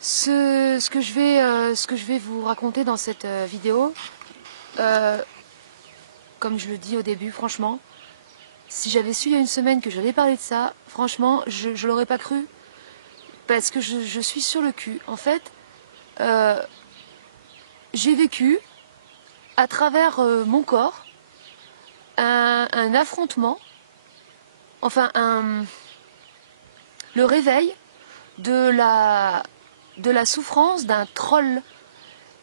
Ce que je vais vous raconter dans cette vidéo, comme je le dis au début, franchement, si j'avais su il y a une semaine que j'allais parler de ça, franchement, je l'aurais pas cru, parce que je suis sur le cul. En fait, j'ai vécu, à travers mon corps, un affrontement, enfin le réveil de la souffrance d'un troll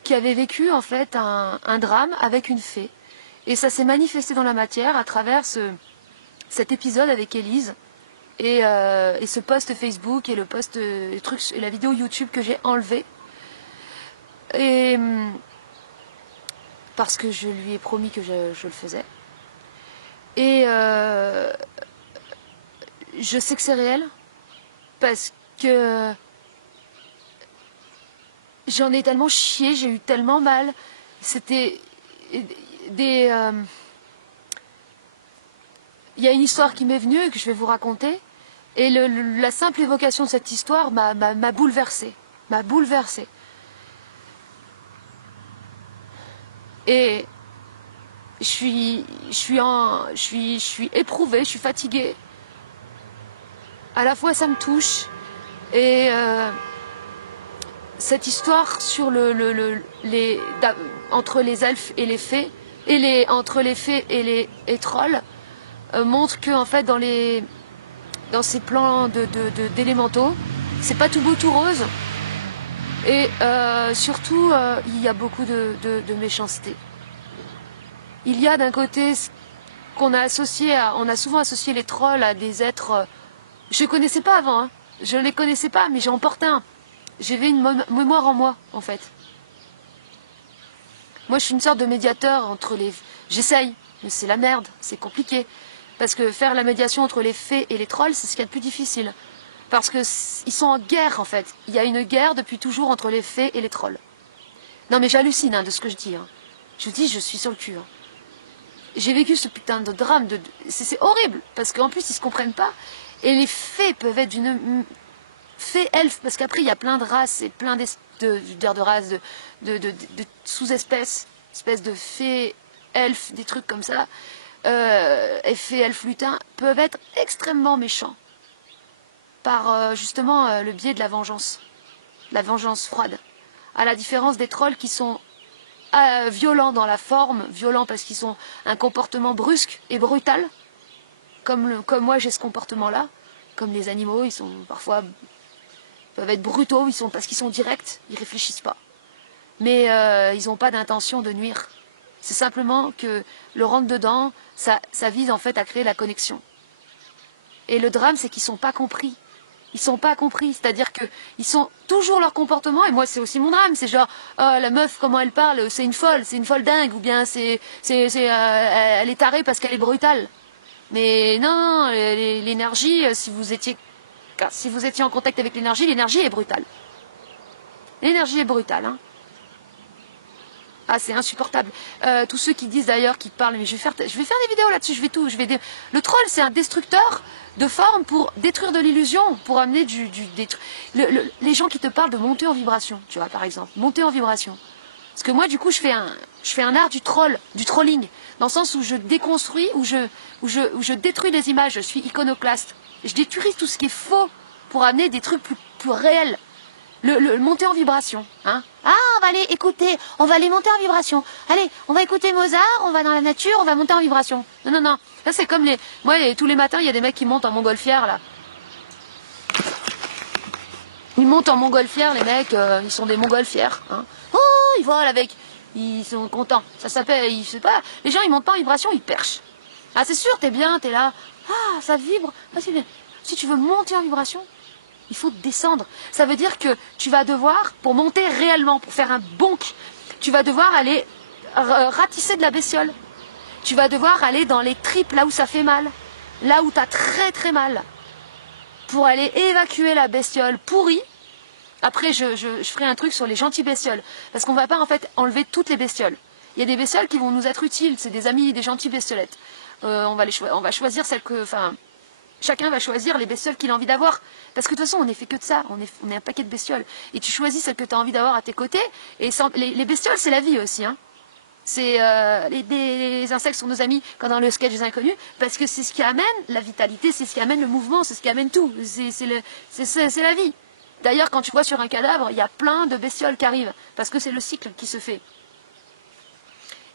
qui avait vécu en fait un drame avec une fée. Et ça s'est manifesté dans la matière à travers cet épisode avec Élise et ce post Facebook et le post et la vidéo YouTube que j'ai enlevé. Et parce que je lui ai promis que je le faisais. Et je sais que c'est réel parce que j'en ai tellement chié, j'ai eu tellement mal. C'était des... Il y a une histoire qui m'est venue et que je vais vous raconter. Et la simple évocation de cette histoire m'a bouleversée. M'a bouleversée. Et je suis éprouvée, je suis fatiguée. À la fois ça me touche. Et cette histoire sur entre les elfes et les fées, entre les fées et les trolls, montre que en fait dans ces plans d'élémentaux, c'est pas tout beau tout rose. Et surtout, il y a beaucoup de méchanceté. Il y a d'un côté qu'on a associé on a souvent associé les trolls à des êtres. Je ne connaissais pas avant, hein. Je ne les connaissais pas, mais j'en portais un. J'avais une mémoire en moi, en fait. Moi, je suis une sorte de médiateur entre les. J'essaye, mais c'est la merde, c'est compliqué. Parce que faire la médiation entre les fées et les trolls, c'est ce qu'il y a de plus difficile. Parce qu'ils sont en guerre, en fait. Il y a une guerre depuis toujours entre les fées et les trolls. Non, mais j'hallucine de ce que je dis. Hein. Je dis, je suis sur le cul. Hein. J'ai vécu ce putain de drame. C'est horrible, parce qu'en plus, ils se comprennent pas. Et les fées peuvent être d'une... Fées, elfes, parce qu'après, il y a plein de races et plein de races, de sous-espèces. Espèces de fées, elfes, des trucs comme ça. Et fées, elfes, lutins, peuvent être extrêmement méchants. Par justement le biais de la vengeance froide. À la différence des trolls qui sont violents dans la forme, violents parce qu'ils ont un comportement brusque et brutal, comme moi j'ai ce comportement-là, comme les animaux, ils sont parfois peuvent être brutaux, parce qu'ils sont directs, ils réfléchissent pas. Mais ils n'ont pas d'intention de nuire. C'est simplement que le rentre-dedans, ça vise en fait à créer la connexion. Et le drame, c'est qu'ils ne sont pas compris. Ils sont pas compris, c'est-à-dire qu'ils sont toujours leur comportement, et moi c'est aussi mon drame, c'est genre, oh la meuf, comment elle parle, c'est une folle dingue, ou bien elle est tarée parce qu'elle est brutale. Mais non, l'énergie, si vous étiez en contact avec l'énergie est brutale. L'énergie est brutale, hein. Ah, c'est insupportable. Tous ceux qui disent d'ailleurs, qui parlent, mais je vais faire des vidéos là-dessus, Le troll, c'est un destructeur de forme pour détruire de l'illusion, pour amener les gens qui te parlent de monter en vibration, tu vois, par exemple, monter en vibration. Parce que moi, du coup, je fais un art du trolling, dans le sens où je déconstruis, où je détruis les images, je suis iconoclaste. Je détruis tout ce qui est faux pour amener des trucs plus réels. Le monter en vibration, hein. Ah, on va aller écouter, on va aller monter en vibration. Allez, on va écouter Mozart, on va dans la nature, on va monter en vibration. Non. Ça, c'est comme moi, tous les matins, il y a des mecs qui montent en montgolfière, là. Ils montent en montgolfière, les mecs, ils sont des montgolfières, hein. Oh, ils volent avec. Ils sont contents. Ça s'appelle, je sais pas, les gens, ils montent pas en vibration, ils perchent. Ah, c'est sûr, t'es bien, t'es là. Ah, ça vibre. Ah, c'est bien. Si tu veux monter en vibration, il faut descendre. Ça veut dire que tu vas devoir, pour monter réellement, pour faire un bonk, tu vas devoir aller ratisser de la bestiole. Tu vas devoir aller dans les tripes, là où ça fait mal. Là où tu as très très mal. Pour aller évacuer la bestiole pourrie. Après, je ferai un truc sur les gentilles bestioles. Parce qu'on ne va pas en fait enlever toutes les bestioles. Il y a des bestioles qui vont nous être utiles. C'est des amis, des gentilles bestiolettes. On va choisir celles que... Enfin, Chacun va choisir les bestioles qu'il a envie d'avoir. Parce que de toute façon, on n'est fait que de ça. On est un paquet de bestioles. Et tu choisis celle que tu as envie d'avoir à tes côtés. Et les bestioles, c'est la vie aussi. Hein. C'est les insectes sont nos amis, comme dans le sketch des inconnus, parce que c'est ce qui amène la vitalité, c'est ce qui amène le mouvement, c'est ce qui amène tout. C'est la vie. D'ailleurs, quand tu vois sur un cadavre, il y a plein de bestioles qui arrivent, parce que c'est le cycle qui se fait.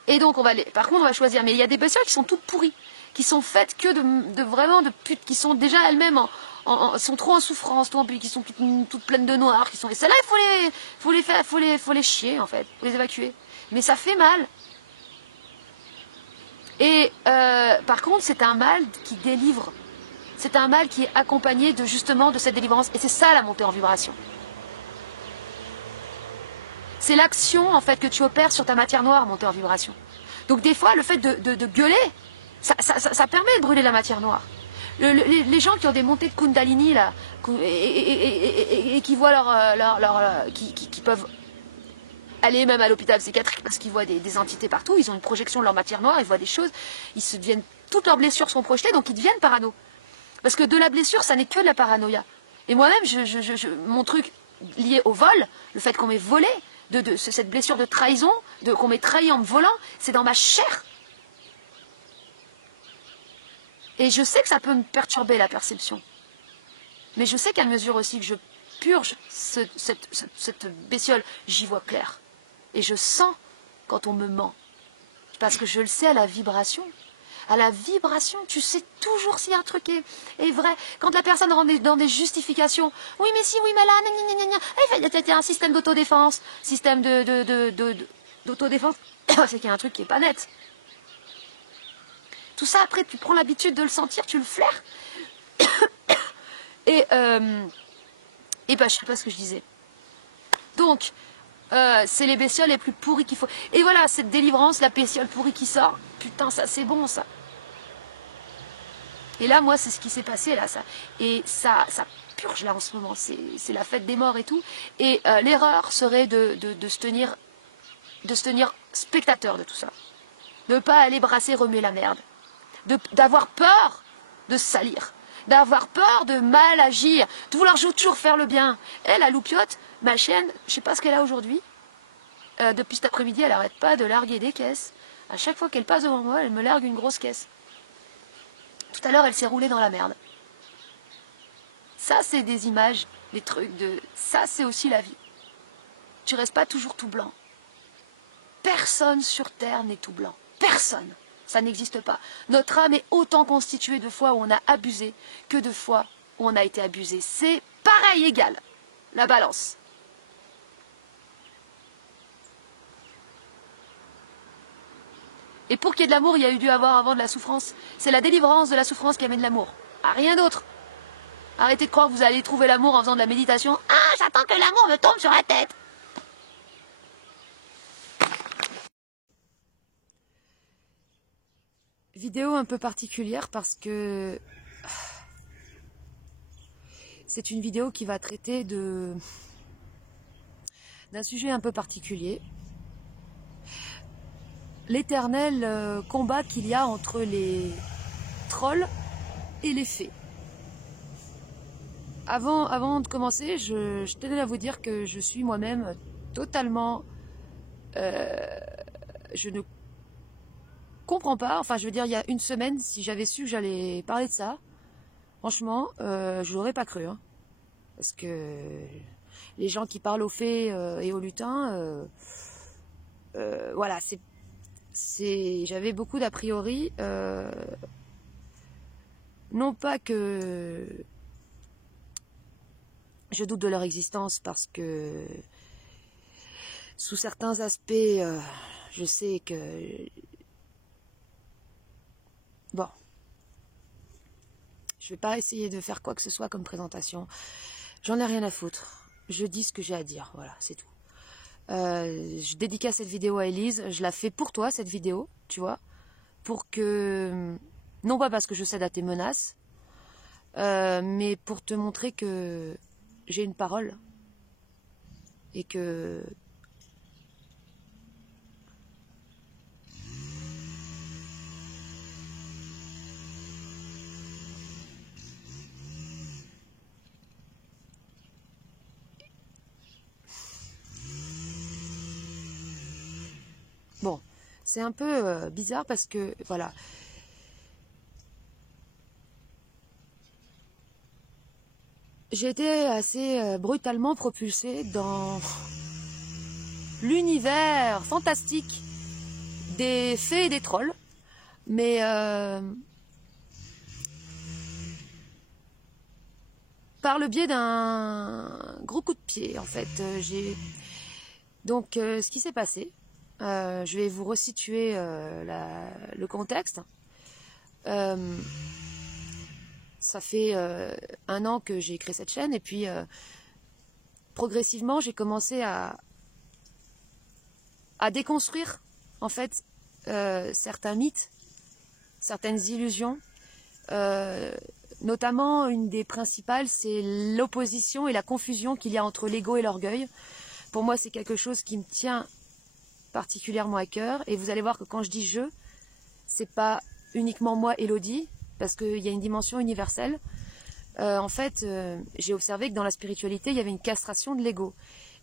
Et donc, par contre, on va choisir. Mais il y a des bestioles qui sont toutes pourries, qui sont faites que vraiment de putes, qui sont déjà elles-mêmes sont trop en souffrance, qui sont toutes pleines de noir, qui sont. Et celles-là, il faut les chier en fait, faut les évacuer. Mais ça fait mal. Et par contre, c'est un mal qui délivre. C'est un mal qui est accompagné justement de cette délivrance. Et c'est ça la montée en vibration. C'est l'action en fait que tu opères sur ta matière noire, montée en vibration. Donc des fois, le fait de gueuler, ça permet de brûler la matière noire. Les gens qui ont des montées de Kundalini là, et qui voient qui peuvent aller même à l'hôpital psychiatrique parce qu'ils voient des entités partout, ils ont une projection de leur matière noire, ils voient des choses, toutes leurs blessures sont projetées, donc ils deviennent parano. Parce que de la blessure, ça n'est que de la paranoïa. Et moi-même, mon truc lié au vol, le fait qu'on m'ait volé, cette blessure de trahison, qu'on m'ait trahi en me volant, c'est dans ma chair. Et je sais que ça peut me perturber la perception. Mais je sais qu'à mesure aussi que je purge cette bestiole, j'y vois clair. Et je sens quand on me ment. Parce que je le sais à la vibration. À la vibration, tu sais toujours si un truc est vrai. Quand la personne rentre dans des justifications, oui mais si, oui mais là, il y a un système d'autodéfense. Système d'autodéfense, c'est qu'il y a un truc qui n'est pas net. Tout ça, après, tu prends l'habitude de le sentir, tu le flaires. Et je sais pas ce que je disais. Donc, c'est les bestioles les plus pourries qu'il faut. Et voilà, cette délivrance, la bestiole pourrie qui sort. Putain, ça c'est bon ça. Et là, moi, c'est ce qui s'est passé là. Et ça purge là en ce moment. C'est la fête des morts et tout. Et l'erreur serait de se tenir spectateur de tout ça. De ne pas aller brasser, remuer la merde. D'avoir peur de se salir. D'avoir peur de mal agir. De vouloir toujours faire le bien. Elle, la loupiote, ma chienne, je sais pas ce qu'elle a aujourd'hui. Depuis cet après-midi, elle n'arrête pas de larguer des caisses. À chaque fois qu'elle passe devant moi, elle me largue une grosse caisse. Tout à l'heure, elle s'est roulée dans la merde. Ça, c'est des images, des trucs de... Ça, c'est aussi la vie. Tu restes pas toujours tout blanc. Personne sur Terre n'est tout blanc. Personne. Ça n'existe pas. Notre âme est autant constituée de fois où on a abusé que de fois où on a été abusé. C'est pareil, égal. La balance. Et pour qu'il y ait de l'amour, il y a eu dû avoir avant de la souffrance. C'est la délivrance de la souffrance qui amène l'amour. À rien d'autre. Arrêtez de croire que vous allez trouver l'amour en faisant de la méditation. Ah, j'attends que l'amour me tombe sur la tête. Vidéo un peu particulière parce que c'est une vidéo qui va traiter d'un sujet un peu particulier. L'éternel combat qu'il y a entre les trolls et les fées. Avant de commencer, je tenais à vous dire que je suis moi-même totalement... je ne comprends pas, enfin je veux dire, il y a une semaine, si j'avais su que j'allais parler de ça, franchement, je l'aurais pas cru. Hein. Parce que les gens qui parlent aux fées et aux lutins, voilà, j'avais beaucoup d'a priori, non pas que je doute de leur existence parce que sous certains aspects, je sais que bon, je vais pas essayer de faire quoi que ce soit comme présentation. J'en ai rien à foutre. Je dis ce que j'ai à dire. Voilà, c'est tout. Je dédicace cette vidéo à Elise. Je la fais pour toi, cette vidéo, tu vois. Pour que... Non pas parce que je cède à tes menaces, mais pour te montrer que j'ai une parole. Et que... C'est un peu bizarre parce que, voilà. J'ai été assez brutalement propulsée dans l'univers fantastique des fées et des trolls. Mais par le biais d'un gros coup de pied, en fait. Donc, ce qui s'est passé, je vais vous resituer le contexte. Ça fait 1 an que j'ai créé cette chaîne et puis progressivement j'ai commencé à déconstruire en fait certains mythes, certaines illusions. Notamment une des principales, c'est l'opposition et la confusion qu'il y a entre l'ego et l'orgueil. Pour moi, c'est quelque chose qui me tient particulièrement à cœur. Et vous allez voir que quand je dis je, c'est pas uniquement moi, Élodie, parce qu'il y a une dimension universelle. En fait, j'ai observé que dans la spiritualité, il y avait une castration de l'ego.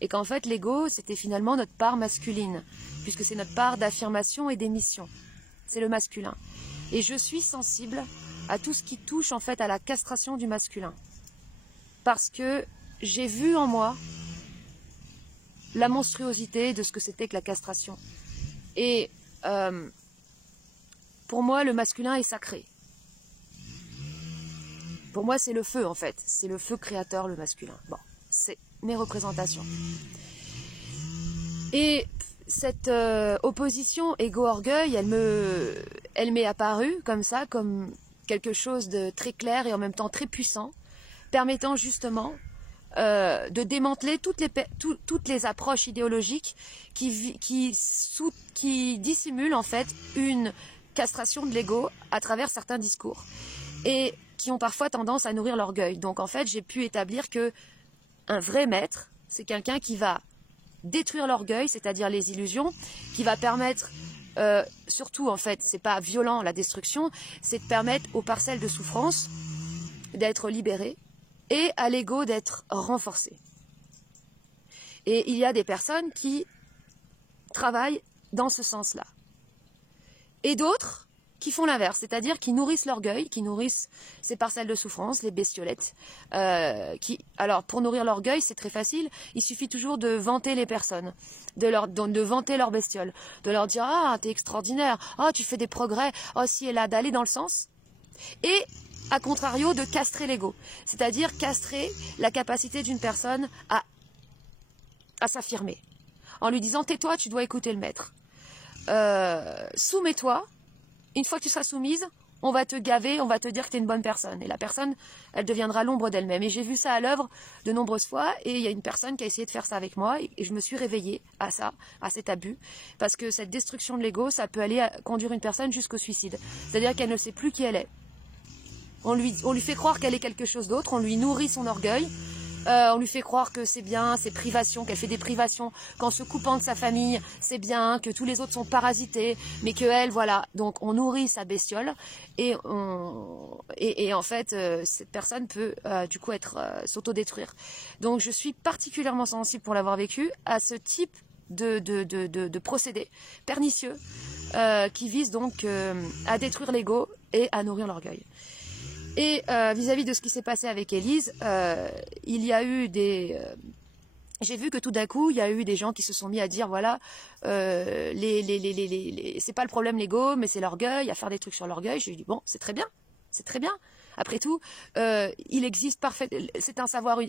Et qu'en fait, l'ego, c'était finalement notre part masculine, puisque c'est notre part d'affirmation et d'émission. C'est le masculin. Et je suis sensible à tout ce qui touche en fait à la castration du masculin. Parce que j'ai vu en moi la monstruosité de ce que c'était que la castration. Et pour moi, le masculin est sacré. Pour moi, c'est le feu, en fait. C'est le feu créateur, le masculin. Bon, c'est mes représentations. Et cette opposition ego-orgueil, elle m'est apparue comme ça, comme quelque chose de très clair et en même temps très puissant, permettant justement de démanteler toutes les approches idéologiques qui dissimulent en fait une castration de l'ego à travers certains discours. Et qui ont parfois tendance à nourrir l'orgueil. Donc en fait, j'ai pu établir que un vrai maître, c'est quelqu'un qui va détruire l'orgueil, c'est-à-dire les illusions, qui va permettre, surtout en fait, c'est pas violent la destruction, c'est de permettre aux parcelles de souffrance d'être libérées et à l'ego d'être renforcé. Et il y a des personnes qui travaillent dans ce sens-là. Et d'autres qui font l'inverse, c'est-à-dire qui nourrissent l'orgueil, qui nourrissent ces parcelles de souffrance, les bestiolettes. Alors, pour nourrir l'orgueil, c'est très facile, il suffit toujours de vanter les personnes, de vanter leurs bestioles, de leur dire « Ah, t'es extraordinaire, ah, tu fais des progrès, ah, si et là », d'aller dans le sens. Et, à contrario, de castrer l'ego, c'est-à-dire castrer la capacité d'une personne à s'affirmer, en lui disant « Tais-toi, tu dois écouter le maître. Soumets-toi. » Une fois que tu seras soumise, on va te gaver, on va te dire que tu es une bonne personne. Et la personne, elle deviendra l'ombre d'elle-même. Et j'ai vu ça à l'œuvre de nombreuses fois. Et il y a une personne qui a essayé de faire ça avec moi. Et je me suis réveillée à ça, à cet abus. Parce que cette destruction de l'ego, ça peut aller conduire une personne jusqu'au suicide. C'est-à-dire qu'elle ne sait plus qui elle est. On lui fait croire qu'elle est quelque chose d'autre. On lui nourrit son orgueil. On lui fait croire que c'est bien, ses privations, qu'elle fait des privations, qu'en se coupant de sa famille, c'est bien, que tous les autres sont parasités, mais que elle, voilà. Donc on nourrit sa bestiole et en fait, cette personne peut du coup s'autodétruire. Donc je suis particulièrement sensible pour l'avoir vécu à ce type de procédé pernicieux qui vise donc à détruire l'ego et à nourrir l'orgueil. Et vis-à-vis de ce qui s'est passé avec Élise, il y a eu j'ai vu que tout d'un coup, il y a eu des gens qui se sont mis à dire, voilà, c'est pas le problème l'ego, mais c'est l'orgueil, à faire des trucs sur l'orgueil. J'ai dit, bon, c'est très bien, c'est très bien. Après tout, il existe c'est un savoir,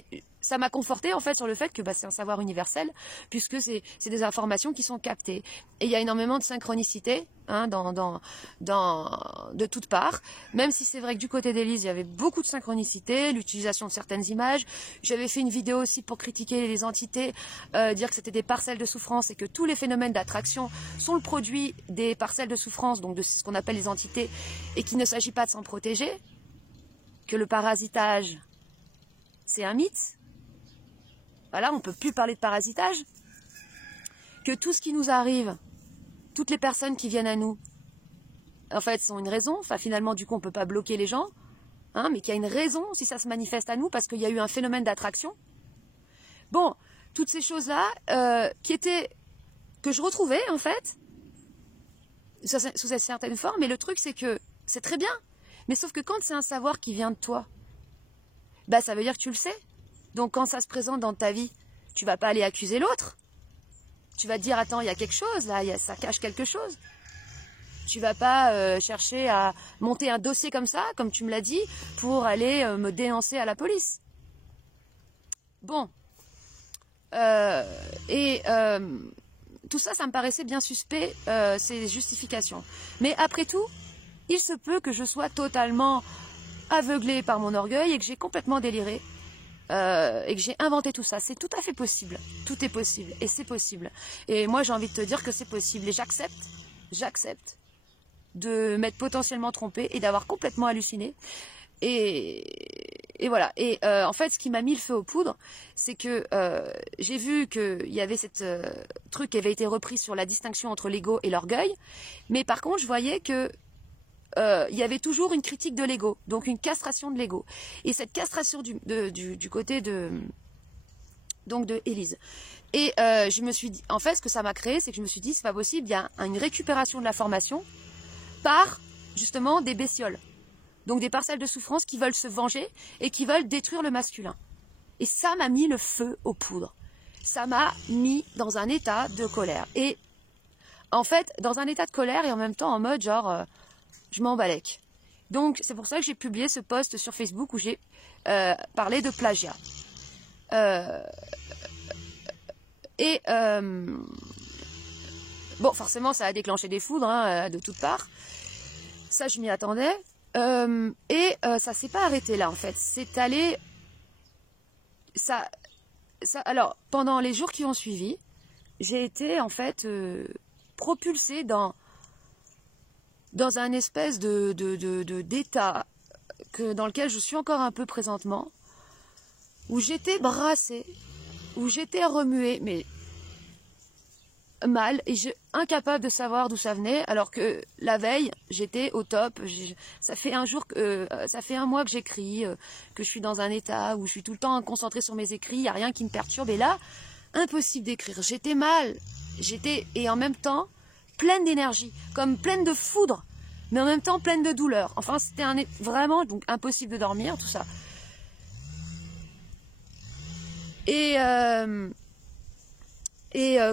ça m'a conforté en fait sur le fait que c'est un savoir universel, puisque c'est des informations qui sont captées. Et il y a énormément de synchronicité de toutes parts, même si c'est vrai que du côté d'Élise, il y avait beaucoup de synchronicité, l'utilisation de certaines images. J'avais fait une vidéo aussi pour critiquer les entités, dire que c'était des parcelles de souffrance et que tous les phénomènes d'attraction sont le produit des parcelles de souffrance, donc de ce qu'on appelle les entités, et qu'il ne s'agit pas de s'en protéger. Que le parasitage, c'est un mythe. Voilà, on ne peut plus parler de parasitage. Que tout ce qui nous arrive, toutes les personnes qui viennent à nous, en fait, sont une raison. Enfin, finalement, du coup, on ne peut pas bloquer les gens. Mais qu'il y a une raison si ça se manifeste à nous, parce qu'il y a eu un phénomène d'attraction. Bon, toutes ces choses-là, que je retrouvais, en fait, sous une certaine forme, mais le truc c'est que c'est très bien. Mais sauf que quand c'est un savoir qui vient de toi, bah ça veut dire que tu le sais. Donc quand ça se présente dans ta vie, tu vas pas aller accuser l'autre. Tu vas te dire attends, il y a quelque chose là, ça cache quelque chose. Tu vas pas chercher à monter un dossier comme ça, comme tu me l'as dit, pour aller me dénoncer à la police. Bon. Tout ça, ça me paraissait bien suspect, ces justifications. Mais après tout, il se peut que je sois totalement aveuglée par mon orgueil et que j'ai complètement déliré et que j'ai inventé tout ça. C'est tout à fait possible. Tout est possible et c'est possible. Et moi, j'ai envie de te dire que c'est possible et j'accepte de m'être potentiellement trompée et d'avoir complètement halluciné. Et voilà. Et en fait, ce qui m'a mis le feu aux poudres, c'est que j'ai vu qu'il y avait cette truc qui avait été repris sur la distinction entre l'ego et l'orgueil. Mais par contre, je voyais que il y avait toujours une critique de l'ego, donc une castration de l'ego. Et cette castration du côté de Élise. Et je me suis dit, en fait, ce que ça m'a créé, c'est que je me suis dit, c'est pas possible, il y a une récupération de la formation par justement des bestioles. Donc des parcelles de souffrance qui veulent se venger et qui veulent détruire le masculin. Et ça m'a mis le feu aux poudres. Ça m'a mis dans un état de colère. Et en fait, dans un état de colère et en même temps en mode genre, je m'en balèque. Donc c'est pour ça que j'ai publié ce post sur Facebook où j'ai parlé de plagiat. Bon, forcément, ça a déclenché des foudres de toutes parts. Ça, je m'y attendais. Ça s'est pas arrêté là, en fait. C'est allé... Alors, pendant les jours qui ont suivi, j'ai été, en fait, propulsée dans un espèce d'état dans lequel je suis encore un peu présentement, où j'étais brassée, où j'étais remuée, mais mal, et incapable de savoir d'où ça venait, alors que la veille, j'étais au top. Ça fait un mois que j'écris, que je suis dans un état où je suis tout le temps concentrée sur mes écrits, il n'y a rien qui me perturbe, et là, impossible d'écrire. J'étais mal, et en même temps, pleine d'énergie, comme pleine de foudre, mais en même temps pleine de douleur. Enfin, c'était vraiment donc impossible de dormir, tout ça.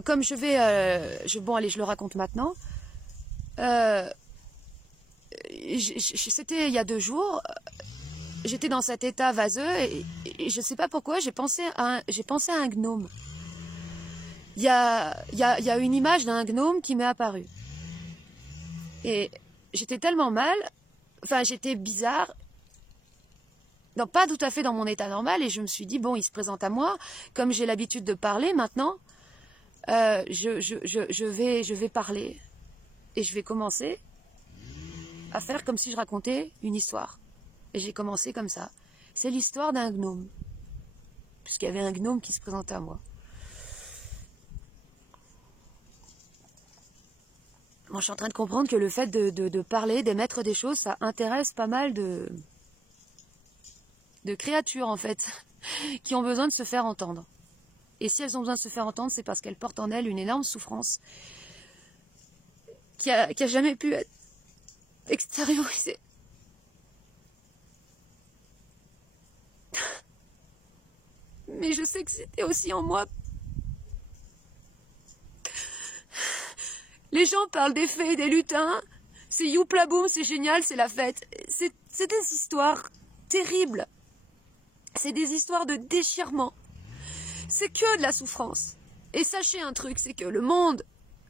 Comme je vais... bon, allez, je le raconte maintenant. C'était il y a 2 jours. J'étais dans cet état vaseux et je ne sais pas pourquoi, j'ai pensé à un gnome. Il y a une image d'un gnome qui m'est apparue. Et j'étais tellement mal, enfin j'étais bizarre, non, pas tout à fait dans mon état normal, et je me suis dit, bon, il se présente à moi, comme j'ai l'habitude de parler maintenant, je vais parler, et je vais commencer à faire comme si je racontais une histoire. Et j'ai commencé comme ça. C'est l'histoire d'un gnome, puisqu'il y avait un gnome qui se présentait à moi. Bon, je suis en train de comprendre que le fait de parler, d'émettre des choses, ça intéresse pas mal de créatures, en fait, qui ont besoin de se faire entendre. Et si elles ont besoin de se faire entendre, c'est parce qu'elles portent en elles une énorme souffrance qui a jamais pu être extériorisée. Mais je sais que c'était aussi en moi. Les gens parlent des fées et des lutins, c'est youpla boum, c'est génial, c'est la fête. C'est des histoires terribles. C'est des histoires de déchirement. C'est que de la souffrance. Et sachez un truc, c'est que le monde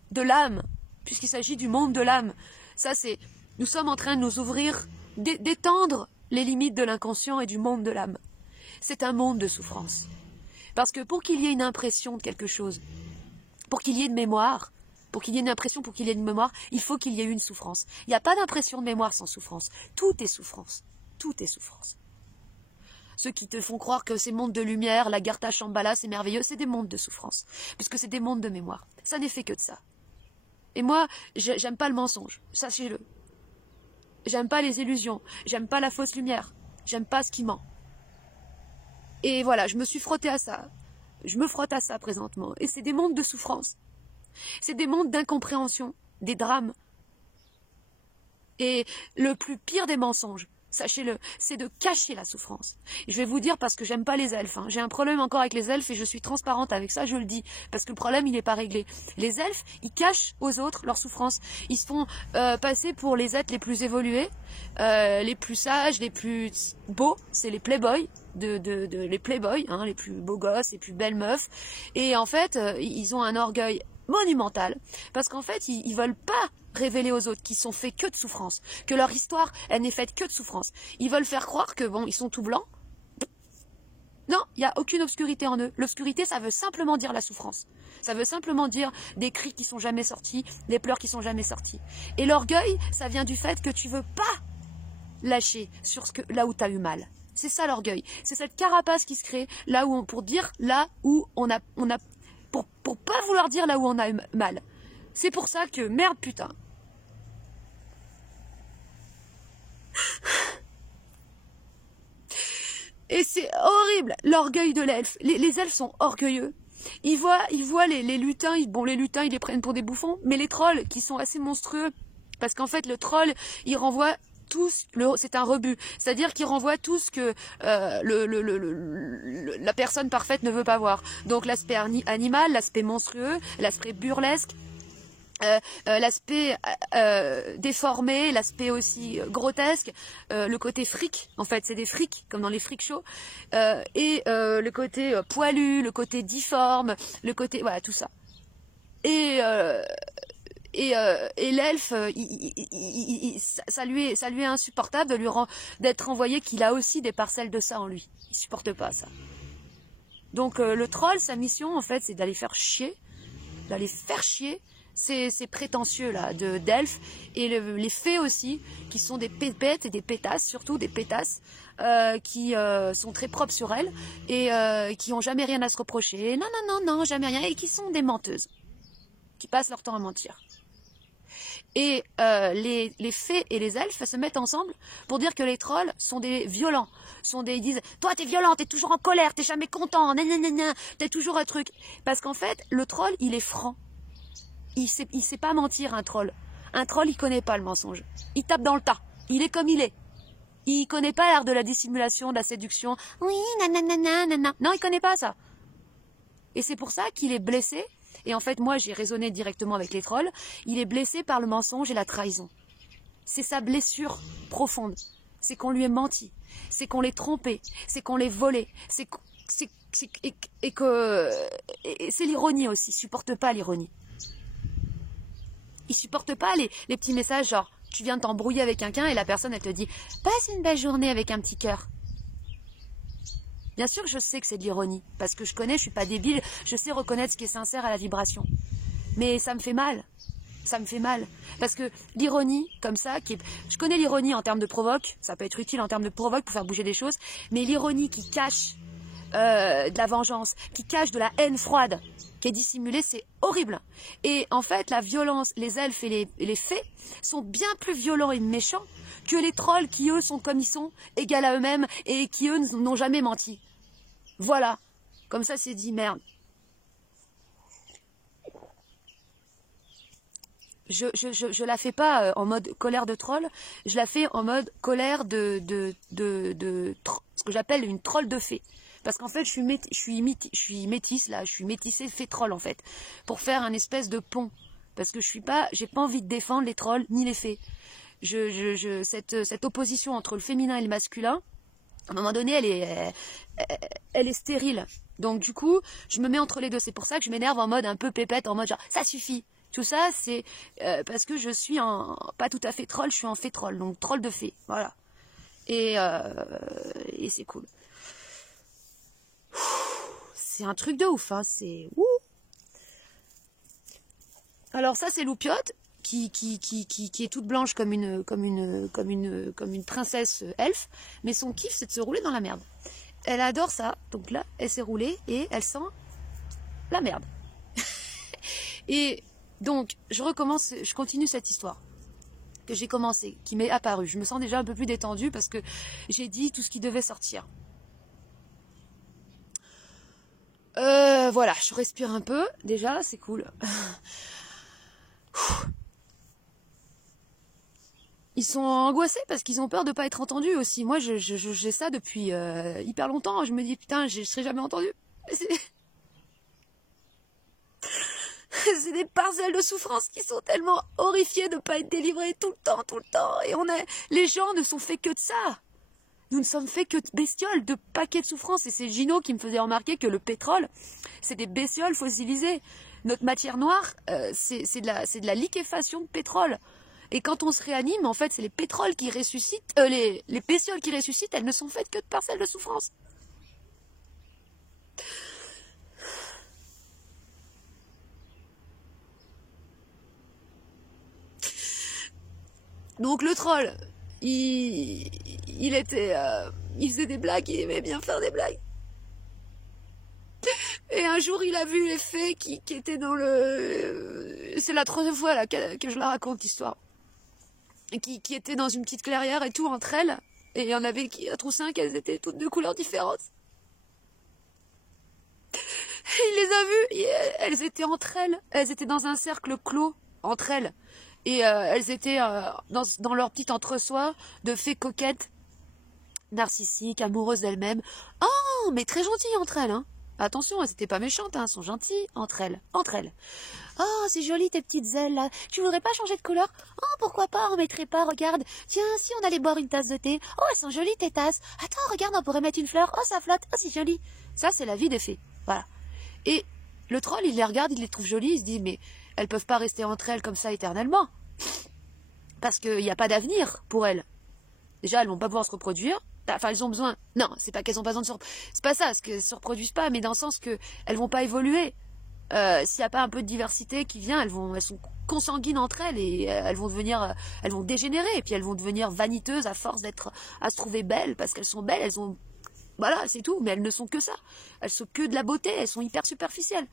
de l'âme, puisqu'il s'agit du monde de l'âme, nous sommes en train de nous ouvrir, d'étendre les limites de l'inconscient et du monde de l'âme. C'est un monde de souffrance. Parce que pour qu'il y ait une impression de quelque chose, pour qu'il y ait une mémoire, pour qu'il y ait une impression, pour qu'il y ait une mémoire, il faut qu'il y ait une souffrance. Il n'y a pas d'impression de mémoire sans souffrance. Tout est souffrance. Tout est souffrance. Ceux qui te font croire que ces mondes de lumière, la Gartha Shambhala, c'est merveilleux, c'est des mondes de souffrance. Puisque c'est des mondes de mémoire. Ça n'est fait que de ça. Et moi, j'aime pas le mensonge. Sachez-le. J'aime pas les illusions. J'aime pas la fausse lumière. J'aime pas ce qui ment. Et voilà, je me suis frottée à ça. Je me frotte à ça présentement. Et c'est des mondes de souffrance. C'est des mondes d'incompréhension, des drames. Et le plus pire des mensonges, sachez-le, c'est de cacher la souffrance. Et je vais vous dire parce que j'aime pas les elfes. Hein. J'ai un problème encore avec les elfes et je suis transparente avec ça, je le dis. Parce que le problème, il n'est pas réglé. Les elfes, ils cachent aux autres leur souffrance. Ils se font passer pour les êtres les plus évolués, les plus sages, les plus beaux. C'est les playboys. Les playboys, hein, les plus beaux gosses, les plus belles meufs. Et en fait, ils ont un orgueil monumental. Parce qu'en fait, ils veulent pas révéler aux autres qu'ils sont faits que de souffrance, que leur histoire, elle n'est faite que de souffrance. Ils veulent faire croire que, bon, ils sont tout blancs. Non, il n'y a aucune obscurité en eux. L'obscurité, ça veut simplement dire la souffrance. Ça veut simplement dire des cris qui sont jamais sortis, des pleurs qui sont jamais sortis. Et l'orgueil, ça vient du fait que tu veux pas lâcher sur là où tu as eu mal. C'est ça l'orgueil. C'est cette carapace qui se crée pour dire là où on a pour pas vouloir dire là où on a eu mal. C'est pour ça que, merde putain. Et c'est horrible, l'orgueil de l'elfe. Les elfes sont orgueilleux. Ils voient les lutins, les lutins, ils les prennent pour des bouffons, mais les trolls, qui sont assez monstrueux, parce qu'en fait, le troll, il renvoie c'est un rebut, c'est-à-dire qu'il renvoie tout ce que la personne parfaite ne veut pas voir. Donc l'aspect animal, l'aspect monstrueux, l'aspect burlesque, l'aspect déformé, l'aspect aussi grotesque, le côté fric, en fait c'est des frics comme dans les freak shows, et le côté poilu, le côté difforme, le côté voilà tout ça. Et l'elfe, ça lui est insupportable d'être envoyé qu'il a aussi des parcelles de ça en lui. Il supporte pas ça. Donc le troll, sa mission en fait, c'est d'aller faire chier ces prétentieux là d'elfes et les fées aussi, qui sont des pépettes et des pétasses, surtout des pétasses qui sont très propres sur elles et qui ont jamais rien à se reprocher. Non, jamais rien, et qui sont des menteuses, qui passent leur temps à mentir. Et les fées et les elfes se mettent ensemble pour dire que les trolls sont des violents. Ils disent, toi t'es violent, t'es toujours en colère, t'es jamais content, t'es toujours un truc. Parce qu'en fait, le troll, il est franc. Il sait pas mentir, un troll. Un troll, il connaît pas le mensonge. Il tape dans le tas. Il est comme il est. Il connaît pas l'art de la dissimulation, de la séduction. Oui, nanana. Non, il connaît pas ça. Et c'est pour ça qu'il est blessé. Et en fait, moi, j'ai raisonné directement avec les trolls. Il est blessé par le mensonge et la trahison. C'est sa blessure profonde. C'est qu'on lui ait menti. C'est qu'on l'ait trompé. C'est qu'on l'ait volé. Et c'est l'ironie aussi. Il supporte pas l'ironie. Il supporte pas les petits messages genre tu viens de t'embrouiller avec quelqu'un et la personne elle te dit passe une belle journée avec un petit cœur. Bien sûr que je sais que c'est de l'ironie, parce que je suis pas débile, je sais reconnaître ce qui est sincère à la vibration. Mais ça me fait mal. Ça me fait mal. Parce que l'ironie, comme ça, je connais l'ironie en termes de provoque, ça peut être utile en termes de provoque pour faire bouger des choses, mais l'ironie qui cache de la vengeance, qui cache de la haine froide, qui est dissimulée, c'est horrible. Et en fait, la violence, les elfes et les fées sont bien plus violents et méchants que les trolls qui, eux, sont comme ils sont, égales à eux-mêmes et qui, eux, n'ont jamais menti. Voilà. Comme ça, c'est dit, merde. Je la fais pas en mode colère de troll, je la fais en mode colère ce que j'appelle une troll de fée. Parce qu'en fait, je suis métisse, là, je suis métissée fée troll, en fait, pour faire un espèce de pont. Parce que j'ai pas envie de défendre les trolls ni les fées. Cette opposition entre le féminin et le masculin, à un moment donné, elle est stérile. Donc du coup, je me mets entre les deux. C'est pour ça que je m'énerve en mode un peu pépette, en mode genre, ça suffit. Tout ça, c'est parce que je suis pas tout à fait troll, je suis en fée troll, donc troll de fée, voilà. Et c'est cool. C'est un truc de ouf, hein, c'est ouh. Alors ça, c'est Loupiote qui est toute blanche comme une princesse elfe, mais son kiff, c'est de se rouler dans la merde. Elle adore ça, donc là, elle s'est roulée et elle sent la merde. Et donc, je continue cette histoire que j'ai commencée, qui m'est apparue. Je me sens déjà un peu plus détendue parce que j'ai dit tout ce qui devait sortir. Voilà, je respire un peu, déjà, c'est cool. ils sont angoissés parce qu'ils ont peur de pas être entendus aussi. Moi, j'ai ça depuis hyper longtemps. Je me dis, putain, je serai jamais entendue. C'est des parcelles de souffrance qui sont tellement horrifiées de pas être délivrées tout le temps, tout le temps. Et les gens ne sont faits que de ça. Nous ne sommes faits que de bestioles, de paquets de souffrance. Et c'est Gino qui me faisait remarquer que le pétrole, c'est des bestioles fossilisées. Notre matière noire, c'est de la liquéfaction de pétrole. Et quand on se réanime, en fait, c'est les pétroles qui ressuscitent, les bestioles qui ressuscitent, elles ne sont faites que de parcelles de souffrance. Donc le troll, il faisait des blagues, il aimait bien faire des blagues. Et un jour, il a vu les fées qui étaient dans le... C'est la troisième fois là, que je la raconte, l'histoire. Qui étaient dans une petite clairière et tout, entre elles. Et il y en avait 4 ou 5, elles étaient toutes de couleurs différentes. Il les a vues, et elles étaient entre elles. Elles étaient dans un cercle clos, entre elles. Et elles étaient dans leur petit entre-soi de fées coquettes, narcissiques, amoureuses d'elles-mêmes. Oh, mais très gentilles entre elles, hein. Attention, elles n'étaient pas méchantes, hein, elles sont gentilles entre elles. Oh, c'est joli tes petites ailes là. Tu voudrais pas changer de couleur? Oh, pourquoi pas, on mettrait pas, regarde. Tiens, si on allait boire une tasse de thé. Oh, elles sont jolies tes tasses. Attends, regarde, on pourrait mettre une fleur. Oh, ça flotte. Oh, c'est joli. Ça, c'est la vie des fées. Voilà. Et le troll, il les regarde, il les trouve jolies, il se dit, mais elles peuvent pas rester entre elles comme ça éternellement. Parce qu'il n'y a pas d'avenir pour elles. Déjà, elles vont pas pouvoir se reproduire. Enfin, elles ont besoin... Non, c'est pas qu'elles ont pas besoin de se reproduire. C'est pas ça, parce qu'elles se reproduisent pas, mais dans le sens que elles vont pas évoluer. S'il n'y a pas un peu de diversité qui vient, elles sont consanguines entre elles et elles vont dégénérer. Et puis elles vont devenir vaniteuses à force à se trouver belles, parce qu'elles sont belles, voilà, c'est tout, mais elles ne sont que ça. Elles sont que de la beauté, elles sont hyper superficielles.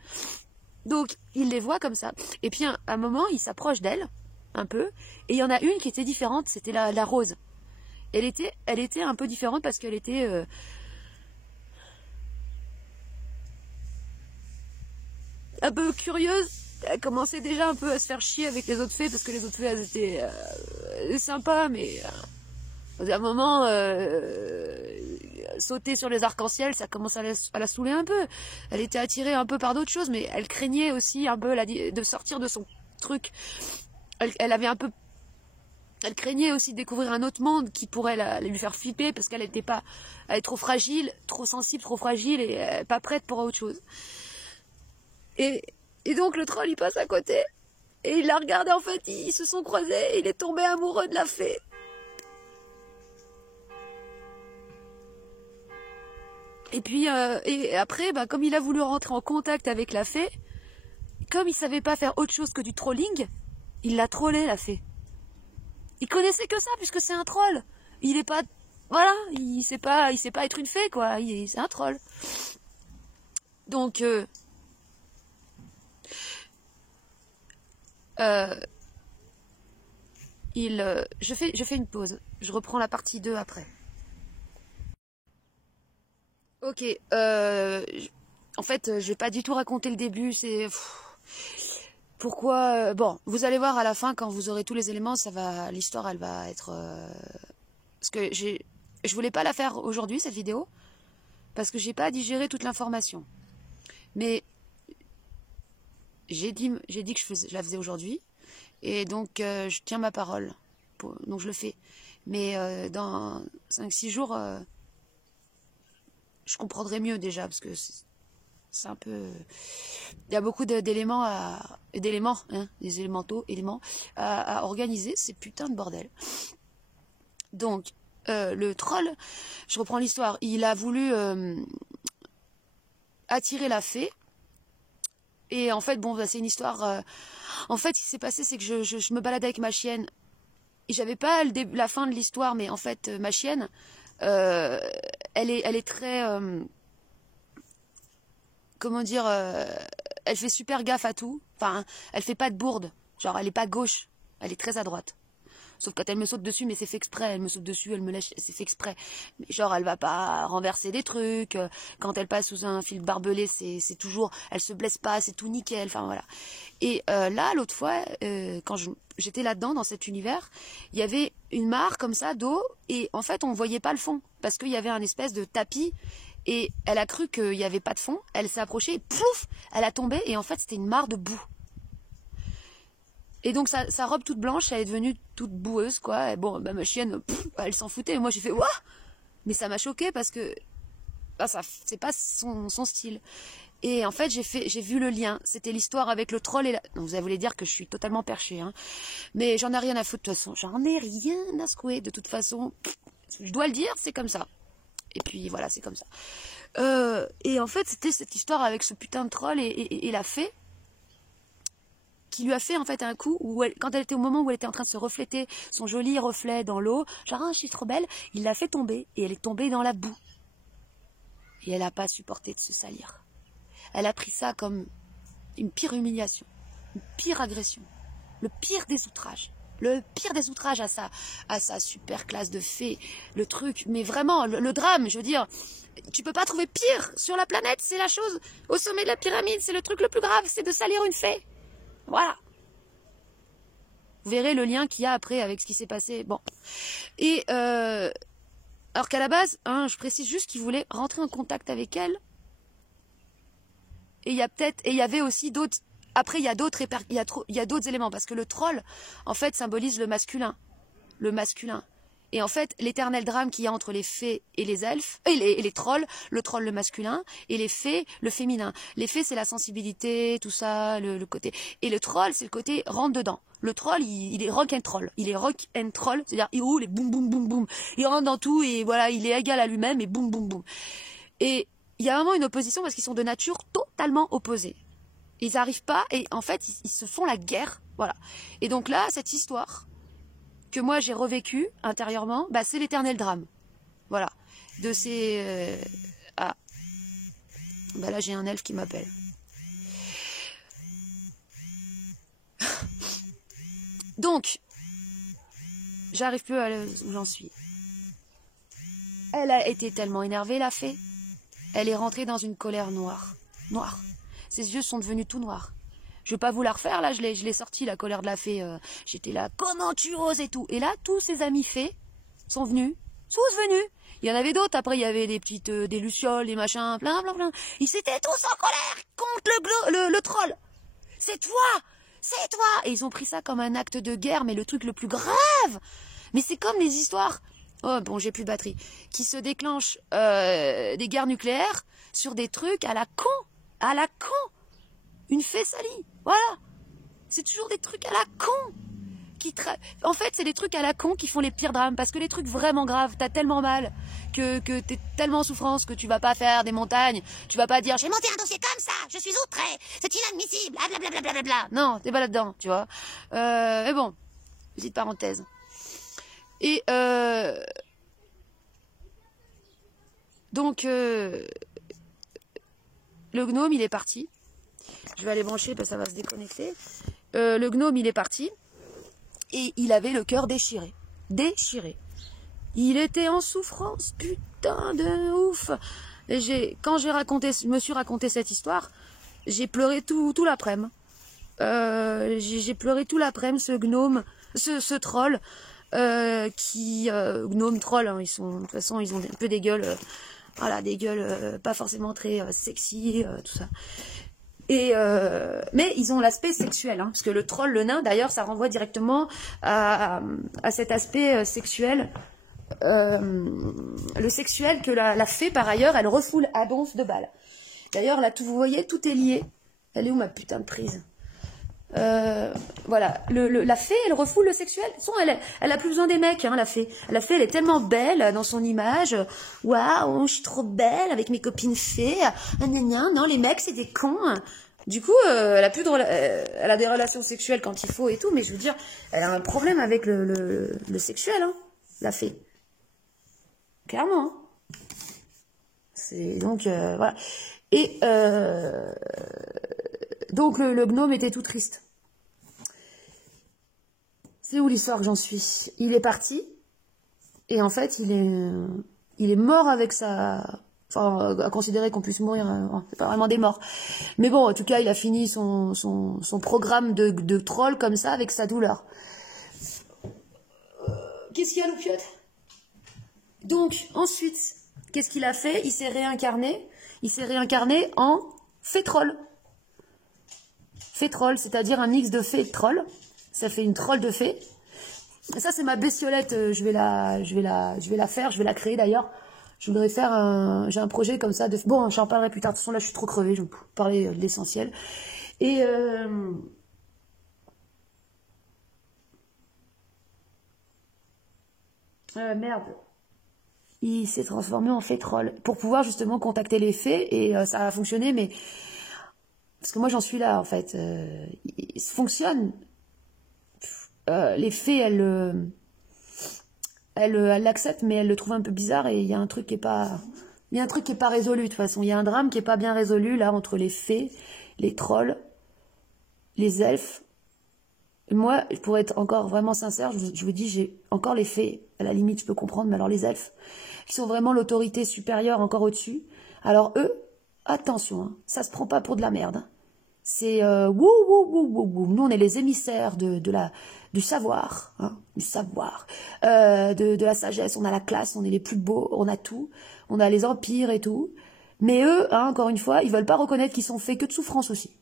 Donc, il les voit comme ça. Et puis, à un moment, il s'approche d'elle, un peu, et il y en a une qui était différente, c'était la rose. Elle était un peu différente parce qu'elle était... un peu curieuse. Elle commençait déjà un peu à se faire chier avec les autres fées, parce que les autres fées, elles étaient sympas, mais... à un moment... sauter sur les arcs-en-ciel, ça commence à la saouler un peu. Elle était attirée un peu par d'autres choses, mais elle craignait aussi un peu de sortir de son truc. Elle avait un peu... Elle craignait aussi de découvrir un autre monde qui pourrait lui faire flipper, parce qu'elle était pas... Elle est trop fragile, trop sensible, trop fragile, et pas prête pour autre chose. Et donc le troll, il passe à côté, et il la regardait, en fait, ils se sont croisés, et il est tombé amoureux de la fée. Et puis, et après, comme il a voulu rentrer en contact avec la fée, comme il savait pas faire autre chose que du trolling, il l'a trollé, la fée. Il connaissait que ça, puisque c'est un troll. Il est pas... Voilà, il sait pas être une fée, quoi. C'est un troll. Donc... je fais une pause. Je reprends la partie 2 après. Ok, en fait, je vais pas du tout raconter le début, c'est... Pourquoi... bon, vous allez voir à la fin, quand vous aurez tous les éléments, l'histoire, elle va être... parce que je voulais pas la faire aujourd'hui, cette vidéo, parce que j'ai pas digéré toute l'information. Mais j'ai dit que je la faisais aujourd'hui, et donc je tiens ma parole, donc je le fais. Mais dans 5-6 jours... je comprendrai mieux déjà, parce que c'est un peu... Il y a beaucoup d'éléments des éléments à organiser, c'est putain de bordel. Donc, le troll, je reprends l'histoire, il a voulu attirer la fée, et en fait, bon, c'est une histoire... en fait, ce qui s'est passé, c'est que je me baladais avec ma chienne, et j'avais pas la fin de l'histoire, mais en fait, ma chienne... elle est très... comment dire... elle fait super gaffe à tout. Enfin, elle fait pas de bourde. Genre, elle est pas gauche. Elle est très à droite. Sauf quand elle me saute dessus, mais c'est fait exprès. Elle me saute dessus, elle me lâche, c'est fait exprès. Mais genre, elle va pas renverser des trucs. Quand elle passe sous un fil barbelé, c'est toujours... Elle se blesse pas, c'est tout nickel. Enfin, voilà. Et là, l'autre fois, quand j'étais là-dedans, dans cet univers, il y avait une mare comme ça d'eau, et en fait on ne voyait pas le fond, parce qu'il y avait un espèce de tapis, et elle a cru qu'il n'y avait pas de fond, elle s'est approchée, et pouf, elle a tombé, et en fait c'était une mare de boue. Et donc sa robe toute blanche, elle est devenue toute boueuse, quoi. Et bon, bah, ma chienne, elle s'en foutait, et moi j'ai fait, ouah! Mais ça m'a choquée, parce que bah, c'est pas son style. Et en fait, j'ai vu le lien. C'était l'histoire avec le troll et la... Donc, vous allez dire que je suis totalement perchée, hein. Mais j'en ai rien à foutre de toute façon. J'en ai rien à secouer. De toute façon, je dois le dire, c'est comme ça. Et puis voilà, c'est comme ça. Et en fait, c'était cette histoire avec ce putain de troll et la fée qui lui a fait en fait un coup où quand elle était au moment où elle était en train de se refléter son joli reflet dans l'eau, genre ah, je suis trop belle, il l'a fait tomber et elle est tombée dans la boue. Et elle n'a pas supporté de se salir. Elle a pris ça comme une pire humiliation, une pire agression, le pire des outrages. Le pire des outrages à sa super classe de fée, le truc, mais vraiment, le drame, je veux dire, tu peux pas trouver pire sur la planète, c'est la chose, au sommet de la pyramide, c'est le truc le plus grave, c'est de salir une fée. Voilà. Vous verrez le lien qu'il y a après avec ce qui s'est passé. Bon. Et, alors qu'à la base, hein, je précise juste qu'il voulait rentrer en contact avec elle. Et il y avait aussi d'autres. Après, il y a d'autres éléments parce que le troll, en fait, symbolise le masculin, Et en fait, l'éternel drame qu'il y a entre les fées et les elfes, et les trolls, le troll le masculin et les fées le féminin. Les fées, c'est la sensibilité, tout ça, le côté. Et le troll, c'est le côté rentre dedans. Le troll, il est rock and troll. Il est rock and troll, c'est-à-dire il roule et boum boum boum boum. Il rentre dans tout et voilà, il est égal à lui-même et boum boum boum. Et il y a vraiment une opposition parce qu'ils sont de nature totalement opposés. Ils n'arrivent pas et en fait, ils se font la guerre. Voilà. Et donc là, cette histoire que moi j'ai revécue intérieurement, bah, c'est l'éternel drame. Voilà. De ces... Ah. Bah là, j'ai un elfe qui m'appelle. Donc, j'arrive plus à où j'en suis. Elle a été tellement énervée, la fée. Elle est rentrée dans une colère noire. Noire. Ses yeux sont devenus tout noirs. Je vais pas vous la refaire, là, je l'ai sorti, la colère de la fée. J'étais là, comment tu oses et tout. Et là, tous ses amis fées sont venus. Tous venus. Il y en avait d'autres, après, il y avait des petites, des lucioles, des machins, plein. Ils étaient tous en colère contre le troll. C'est toi! C'est toi! Et ils ont pris ça comme un acte de guerre, mais le truc le plus grave. Mais c'est comme les histoires... Oh, bon, j'ai plus de batterie. Qui se déclenchent des guerres nucléaires sur des trucs à la con. À la con. Une fée salie. Voilà. C'est toujours des trucs à la con. En fait, c'est des trucs à la con qui font les pires drames. Parce que les trucs vraiment graves, t'as tellement mal que t'es tellement en souffrance que tu vas pas faire des montagnes. Tu vas pas dire, j'ai monté un dossier comme ça, je suis outré, c'est inadmissible, blablabla. Non, t'es pas là-dedans, tu vois. Mais bon, petite parenthèse. Et donc, le gnome, il est parti. Je vais aller brancher parce que ça va se déconnecter. Le gnome, il est parti. Et il avait le cœur déchiré. Déchiré. Il était en souffrance. Putain de ouf. Et quand je me suis raconté cette histoire, j'ai pleuré tout l'après-midi. J'ai pleuré tout l'après-midi, ce gnome, ce troll. Gnome troll, hein, de toute façon, ils ont un peu des gueules, voilà, des gueules pas forcément très sexy, tout ça. Mais ils ont l'aspect sexuel, hein, parce que le troll, le nain, d'ailleurs, ça renvoie directement à cet aspect sexuel. Le sexuel que la fée, par ailleurs, elle refoule à donf de balles. D'ailleurs, là, vous voyez, tout est lié. Elle est où ma putain de prise? Voilà, la fée, elle refoule le sexuel. Elle a plus besoin des mecs, hein, la fée. La fée, elle est tellement belle dans son image. Waouh, je suis trop belle avec mes copines fées. Non, les mecs, c'est des cons. Du coup, elle a des relations sexuelles quand il faut et tout, mais je veux dire, elle a un problème avec le sexuel, hein, la fée. Clairement. C'est donc voilà. Et donc le gnome était tout triste. C'est où l'histoire que j'en suis? Il est parti et en fait il est mort avec sa... Enfin, à considérer qu'on puisse mourir, c'est pas vraiment des morts. Mais bon, en tout cas, il a fini son programme de troll comme ça avec sa douleur. qu'est-ce qu'il y a, Loupiote? Donc, ensuite, qu'est-ce qu'il a fait? Il s'est réincarné. Il s'est réincarné en fée-troll. Fée-troll, c'est-à-dire un mix de fée et de troll. Ça fait une troll de fée. Et ça, c'est ma bestiolette. Je vais la faire. Je vais la créer d'ailleurs. Je voudrais faire un... J'ai un projet comme ça. Bon, j'en parlerai plus tard. De toute façon, là, je suis trop crevée. Je vais vous parler de l'essentiel. Et... merde. Il s'est transformé en fée-troll. Pour pouvoir justement contacter les fées. Et ça a fonctionné, mais... Parce que moi, j'en suis là, en fait. Il fonctionne. Les fées, elles l'acceptent, mais elles le trouvent un peu bizarre. Et il y a un truc qui est pas... Il y a un truc qui est pas résolu, de toute façon. Il y a un drame qui est pas bien résolu, là, entre les fées, les trolls, les elfes. Et moi, pour être encore vraiment sincère, je vous dis, j'ai encore les fées. À la limite, je peux comprendre, mais alors les elfes, qui sont vraiment l'autorité supérieure encore au-dessus. Alors eux, attention, hein, ça se prend pas pour de la merde. Hein. C'est wouh, wouh, wouh, wouh, wouh. Nous, on est les émissaires du savoir, hein, du savoir, de la sagesse. On a la classe, on est les plus beaux, on a tout. On a les empires et tout. Mais eux, hein, encore une fois, ils veulent pas reconnaître qu'ils sont faits que de souffrance aussi.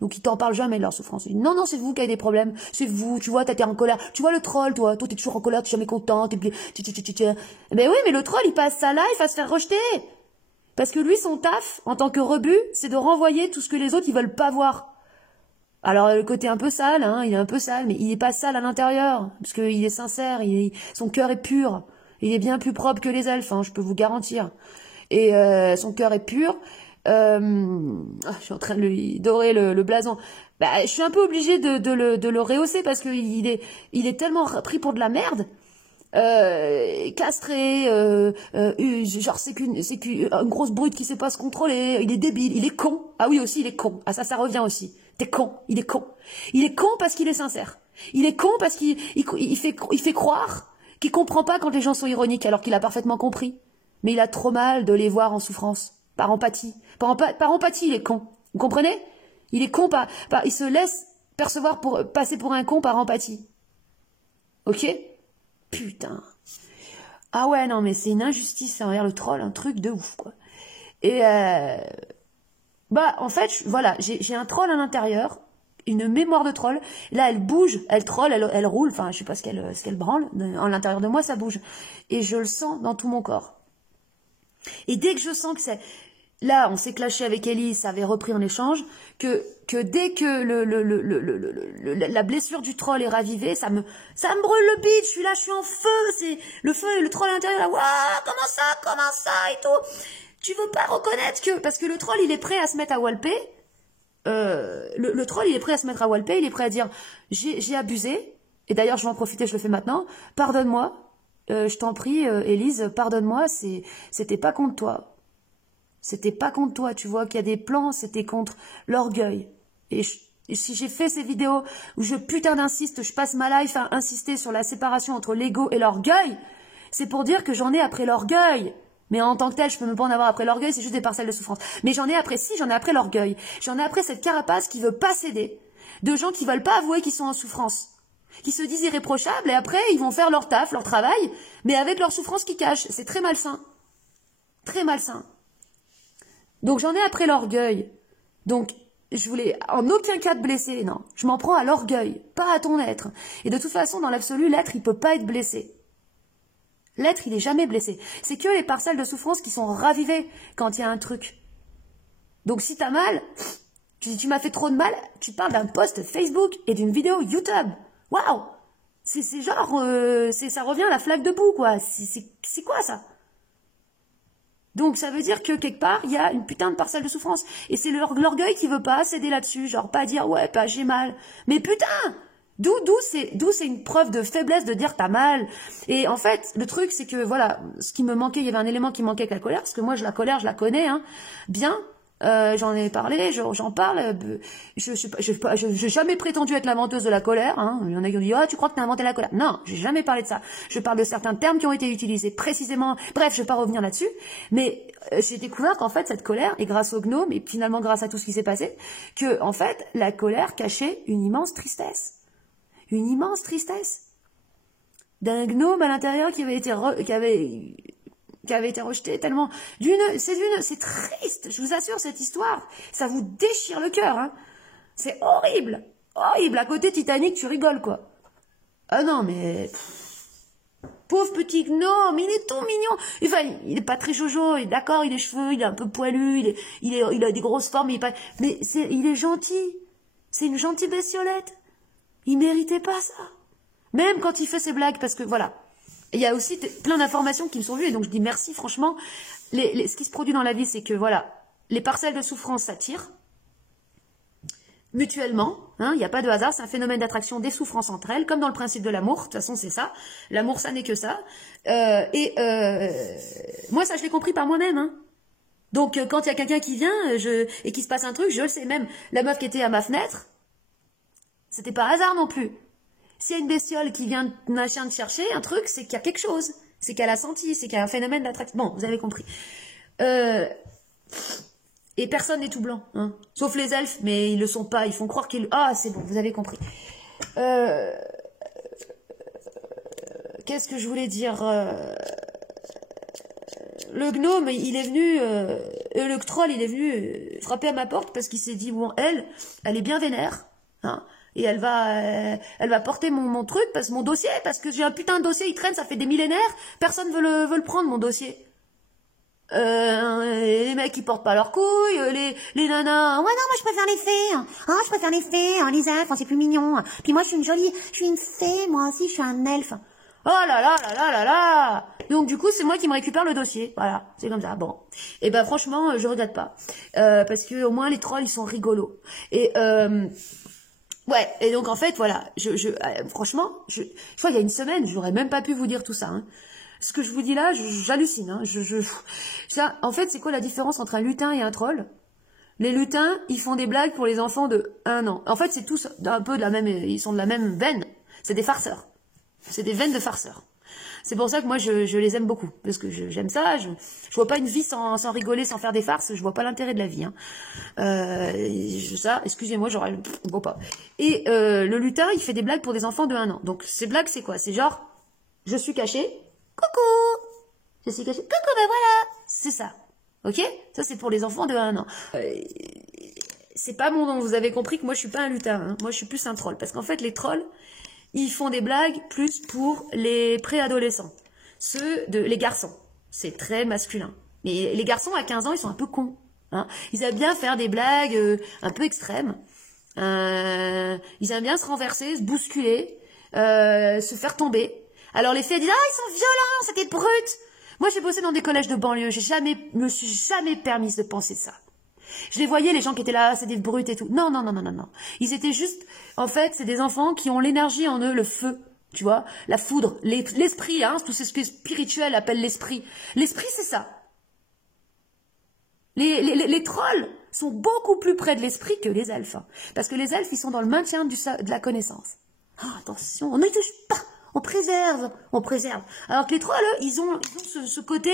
Donc ils t'en parlent jamais de leur souffrance. Ils disent, non, non, c'est vous qui avez des problèmes. C'est vous, tu vois, t'es en colère. Tu vois le troll, toi t'es toujours en colère, t'es jamais contente. Et puis, ben oui, mais le troll, il passe sa life à se faire rejeter. Parce que lui, son taf, en tant que rebut, c'est de renvoyer tout ce que les autres, ils veulent pas voir. Alors, le côté un peu sale, hein, il est un peu sale, mais il est pas sale à l'intérieur. Parce qu'il est sincère, son cœur est pur. Il est bien plus propre que les elfes, hein, je peux vous garantir. Et son cœur est pur. Je suis en train de lui dorer le blason. Bah, je suis un peu obligée de le rehausser parce que il est tellement pris pour de la merde. Castré, genre c'est une grosse brute qui sait pas se contrôler, il est débile, il est con. Ah oui aussi, il est con. Ah ça revient aussi. T'es con, il est con. Il est con parce qu'il est sincère. Il est con parce qu'il fait croire qu'il comprend pas quand les gens sont ironiques alors qu'il a parfaitement compris. Mais il a trop mal de les voir en souffrance. Par empathie. Par empathie, il est con. Vous comprenez? Il est con il se laisse passer pour un con par empathie. Ok? Putain. Ah ouais, non, mais c'est une injustice envers le troll, un truc de ouf, quoi. Et bah, en fait, voilà, j'ai un troll à l'intérieur, une mémoire de troll. Là, elle bouge, elle troll, elle roule, enfin, je sais pas ce qu'elle branle. À l'intérieur de moi, ça bouge. Et je le sens dans tout mon corps. Et dès que je sens que c'est... Là, on s'est clashé avec Ellie, ça avait repris en échange, que dès que la blessure du troll est ravivée, ça me brûle le bide, je suis en feu, c'est le feu et le troll à l'intérieur, là, waouh, comment ça, et tout. Tu veux pas reconnaître que, parce que le troll, il est prêt à se mettre à walper, le troll, il est prêt à se mettre à walper, il est prêt à dire, j'ai abusé, et d'ailleurs, je vais en profiter, je le fais maintenant, pardonne-moi, je t'en prie, Élise, pardonne-moi, c'était pas contre toi. C'était pas contre toi, tu vois qu'il y a des plans, c'était contre l'orgueil. Et si j'ai fait ces vidéos où je d'insiste, je passe ma life à insister sur la séparation entre l'ego et l'orgueil, c'est pour dire que j'en ai après l'orgueil. Mais en tant que tel, je peux même pas en avoir après l'orgueil, c'est juste des parcelles de souffrance. Mais j'en ai après l'orgueil. J'en ai après cette carapace qui veut pas céder. De gens qui veulent pas avouer qu'ils sont en souffrance. Qui se disent irréprochables et après, ils vont faire leur taf, leur travail, mais avec leur souffrance qui cache. C'est très malsain. Très malsain. Donc j'en ai après l'orgueil. Donc je voulais en aucun cas te blesser, non. Je m'en prends à l'orgueil, pas à ton être. Et de toute façon, dans l'absolu, l'être, il peut pas être blessé. L'être, il est jamais blessé. C'est que les parcelles de souffrance qui sont ravivées quand il y a un truc. Donc si t'as mal, tu m'as fait trop de mal, tu parles d'un post Facebook et d'une vidéo YouTube. Waouh! C'est genre, ça revient à la flaque de boue, quoi. C'est quoi ça? Donc ça veut dire que quelque part, il y a une putain de parcelle de souffrance. Et c'est l'orgueil qui veut pas céder là-dessus, genre pas dire ouais, bah j'ai mal. Mais putain, d'où c'est une preuve de faiblesse de dire t'as mal. Et en fait, le truc c'est que voilà, ce qui me manquait, il y avait un élément qui manquait avec la colère, parce que moi la colère, je la connais, hein, bien. J'en ai parlé, j'en parle. J'ai jamais prétendu être la menteuse de la colère. Hein. Il y en a qui ont dit tu crois que t'as inventé la colère? Non, j'ai jamais parlé de ça. Je parle de certains termes qui ont été utilisés précisément. Bref, je vais pas revenir là-dessus. Mais j'ai découvert qu'en fait cette colère, et grâce au gnome, et finalement grâce à tout ce qui s'est passé, que en fait la colère cachait une immense tristesse, une immense tristesse. d'un gnome à l'intérieur qui avait été rejeté tellement c'est triste, je vous assure, cette histoire, ça vous déchire le cœur, hein. C'est horrible, horrible. À côté Titanic, tu rigoles, quoi. Ah non, mais pauvre petit gnome, il est tout mignon. Enfin, il est pas très jojo, d'accord, il a les cheveux, il est un peu poilu, il a des grosses formes, mais il est gentil. C'est une gentille bestiolette. Il méritait pas ça. Même quand il fait ses blagues, parce que voilà. Il y a aussi plein d'informations qui me sont vues, et donc je dis merci, franchement. Ce qui se produit dans la vie, c'est que voilà, les parcelles de souffrance s'attirent mutuellement, hein, il n'y a pas de hasard, c'est un phénomène d'attraction des souffrances entre elles, comme dans le principe de l'amour, de toute façon c'est ça, l'amour ça n'est que ça, moi ça je l'ai compris par moi-même, hein. Donc quand il y a quelqu'un qui vient et qui se passe un truc, je le sais, même la meuf qui était à ma fenêtre, c'était pas hasard non plus. S'il y a une bestiole qui vient machin de chercher un truc, c'est qu'il y a quelque chose, c'est qu'elle a senti, c'est qu'il y a un phénomène d'attraction, bon, vous avez compris. Et personne n'est tout blanc, hein. Sauf les elfes, mais ils le sont pas, ils font croire qu'ils... Ah, c'est bon, vous avez compris. Qu'est-ce que je voulais dire le gnome, il est venu... le troll, il est venu frapper à ma porte parce qu'il s'est dit, bon, elle est bien vénère, hein. Et elle va porter mon truc, mon dossier, parce que j'ai un putain de dossier, il traîne, ça fait des millénaires, personne veut le prendre, mon dossier. Les mecs qui portent pas leurs couilles, les nanas, ouais non moi je préfère les fées, je préfère les fées, les elfes, c'est plus mignon, puis moi je suis une fée, moi aussi je suis un elfe, oh là là là là là là, donc du coup c'est moi qui me récupère le dossier, voilà, c'est comme ça, bon, et ben franchement je regrette pas, parce que au moins les trolls ils sont rigolos, et ouais, et donc en fait voilà, franchement, je crois qu'il y a une semaine, j'aurais même pas pu vous dire tout ça, hein. Ce que je vous dis là, j'hallucine. Hein. Ça, en fait, c'est quoi la différence entre un lutin et un troll? Les lutins, ils font des blagues pour les enfants de 1 an. En fait, c'est tous un peu de la même... Ils sont de la même veine. C'est des farceurs. C'est des veines de farceurs. C'est pour ça que moi, je les aime beaucoup. Parce que j'aime ça. Je vois pas une vie sans rigoler, sans faire des farces. Je vois pas l'intérêt de la vie. Hein. Ça, excusez-moi, j'aurais... Bon, pas. Et le lutin, il fait des blagues pour des enfants de 1 an. Donc, ces blagues, c'est quoi? C'est genre, je suis caché... Coucou, je suis cachée. Coucou, ben voilà, c'est ça. Ok? Ça, c'est pour les enfants de 1 an. C'est pas mon nom. Vous avez compris que moi, je suis pas un lutin. Hein. Moi, je suis plus un troll. Parce qu'en fait, les trolls, ils font des blagues plus pour les préadolescents. Les garçons. C'est très masculin. Mais les garçons, à 15 ans, ils sont un peu cons. Hein. Ils aiment bien faire des blagues un peu extrêmes. Ils aiment bien se renverser, se bousculer, se faire tomber. Alors les filles disent, ils sont violents, c'est des brutes. Moi j'ai bossé dans des collèges de banlieue, me suis jamais permise de penser ça. Je les voyais, les gens qui étaient là, c'est des brutes et tout. Non, non, non, non, non, non. Ils étaient juste, en fait, c'est des enfants qui ont l'énergie en eux, le feu, tu vois, la foudre, l'esprit, hein, tout ce que spirituel appelle l'esprit. L'esprit, c'est ça. Les trolls sont beaucoup plus près de l'esprit que les elfes. Hein, parce que les elfes, ils sont dans le maintien de la connaissance. Ah, attention, on ne touche pas. On préserve, on préserve. Alors que les trolls, ils ont ce côté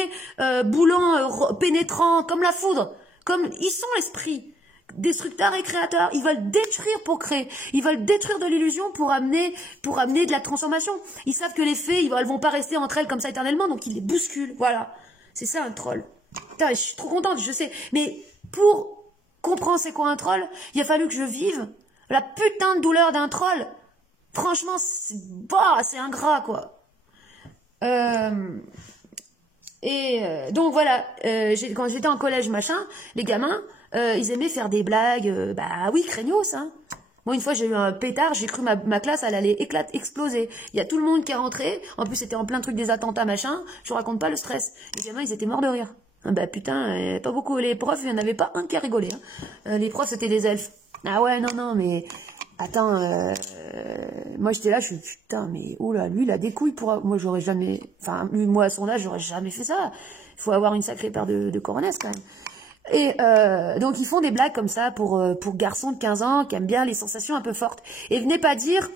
boulant, pénétrant, comme la foudre. Comme ils sont l'esprit, destructeur et créateur. Ils veulent détruire pour créer. Ils veulent détruire de l'illusion pour amener de la transformation. Ils savent que les fées, elles vont pas rester entre elles comme ça éternellement, donc ils les bousculent. Voilà, c'est ça un troll. Putain, je suis trop contente, je sais. Mais pour comprendre c'est quoi un troll, il a fallu que je vive la putain de douleur d'un troll. Franchement, c'est ingrat, quoi. Donc voilà, quand j'étais en collège, machin, les gamins, ils aimaient faire des blagues, bah oui, craignos, hein. Moi, une fois, j'ai eu un pétard, j'ai cru ma classe, elle allait exploser. Il y a tout le monde qui est rentré, en plus, c'était en plein truc des attentats, machin, je vous raconte pas le stress. Les gamins, ils étaient morts de rire. Bah putain, pas beaucoup, les profs, il n'y en avait pas un qui a rigolé. Hein. Les profs, c'était des elfes. Ah ouais, non, non, mais... Attends, moi j'étais là, je suis putain, mais oula, lui il a des couilles pour... Moi j'aurais jamais... Enfin, lui, moi à son âge, j'aurais jamais fait ça. Il faut avoir une sacrée paire de coronesses quand même. Et donc ils font des blagues comme ça pour garçons de 15 ans qui aiment bien les sensations un peu fortes. Et venez pas dire...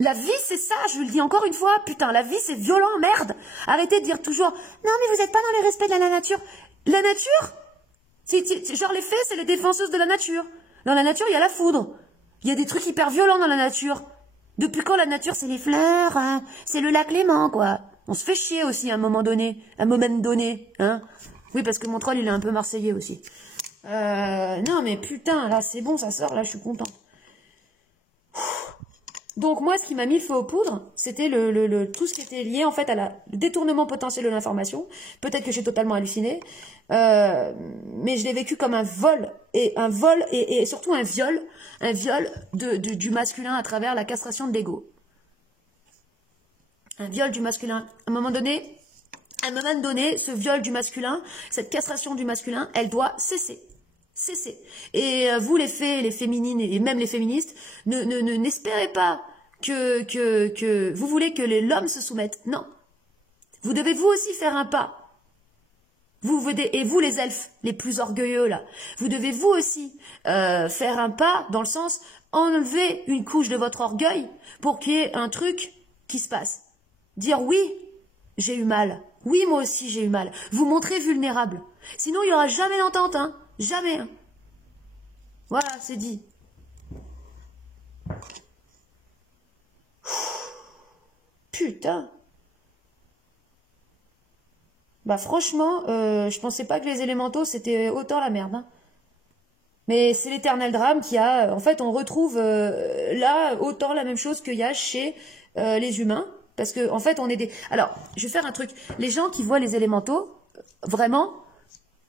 La vie c'est ça, je vous le dis encore une fois, putain, la vie c'est violent, merde. Arrêtez de dire toujours, non mais vous êtes pas dans les respects de la nature. La nature, genre les fées, c'est les défenseuses de la nature. Dans la nature, il y a la foudre. Il y a des trucs hyper violents dans la nature. Depuis quand la nature, c'est les fleurs, hein, c'est le lac Léman, quoi. On se fait chier aussi à un moment donné, hein. Oui, parce que mon troll, il est un peu marseillais aussi. Non, mais putain, là, c'est bon, ça sort, là, je suis contente. Donc moi, ce qui m'a mis le feu aux poudres, c'était tout ce qui était lié en fait à le détournement potentiel de l'information. Peut-être que j'ai totalement halluciné, mais je l'ai vécu comme un vol et surtout un viol du masculin à travers la castration de l'ego. Un viol du masculin. À un moment donné, ce viol du masculin, cette castration du masculin, elle doit cesser. Cessez. Et vous, les fées, les féminines et même les féministes, n'espérez pas que vous voulez que l'homme se soumette. Non. Vous devez vous aussi faire un pas. Et vous, les elfes, les plus orgueilleux, là, vous devez vous aussi faire un pas dans le sens enlever une couche de votre orgueil pour qu'il y ait un truc qui se passe. Dire oui, j'ai eu mal. Oui, moi aussi, j'ai eu mal. Vous montrez vulnérable. Sinon, il n'y aura jamais d'entente, hein. Jamais. Voilà, c'est dit. Putain. Bah franchement, je pensais pas que les élémentaux c'était autant la merde. Hein. Mais c'est l'éternel drame qui a... En fait, on retrouve là autant la même chose qu'il y a chez les humains. Parce que en fait, on est des... Alors, je vais faire un truc. Les gens qui voient les élémentaux, vraiment...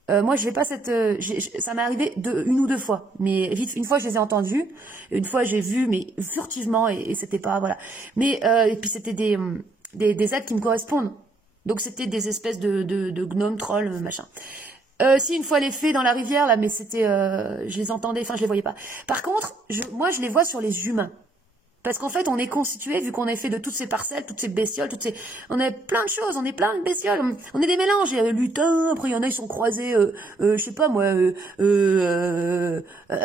moi, je vais pas ça m'est arrivé une ou deux fois, mais vite, une fois je les ai entendus, une fois j'ai vu, mais furtivement et c'était pas voilà. Mais et puis c'était des êtres qui me correspondent, donc c'était des espèces de gnomes, trolls, machin. Si une fois les fées dans la rivière là, mais c'était, je les entendais, enfin je les voyais pas. Par contre, moi je les vois sur les humains. Parce qu'en fait, on est constitué, vu qu'on est fait de toutes ces parcelles, toutes ces bestioles, on est plein de choses, on est plein de bestioles, on est des mélanges. Il y a lutins, après il y en a, ils sont croisés, je sais pas moi,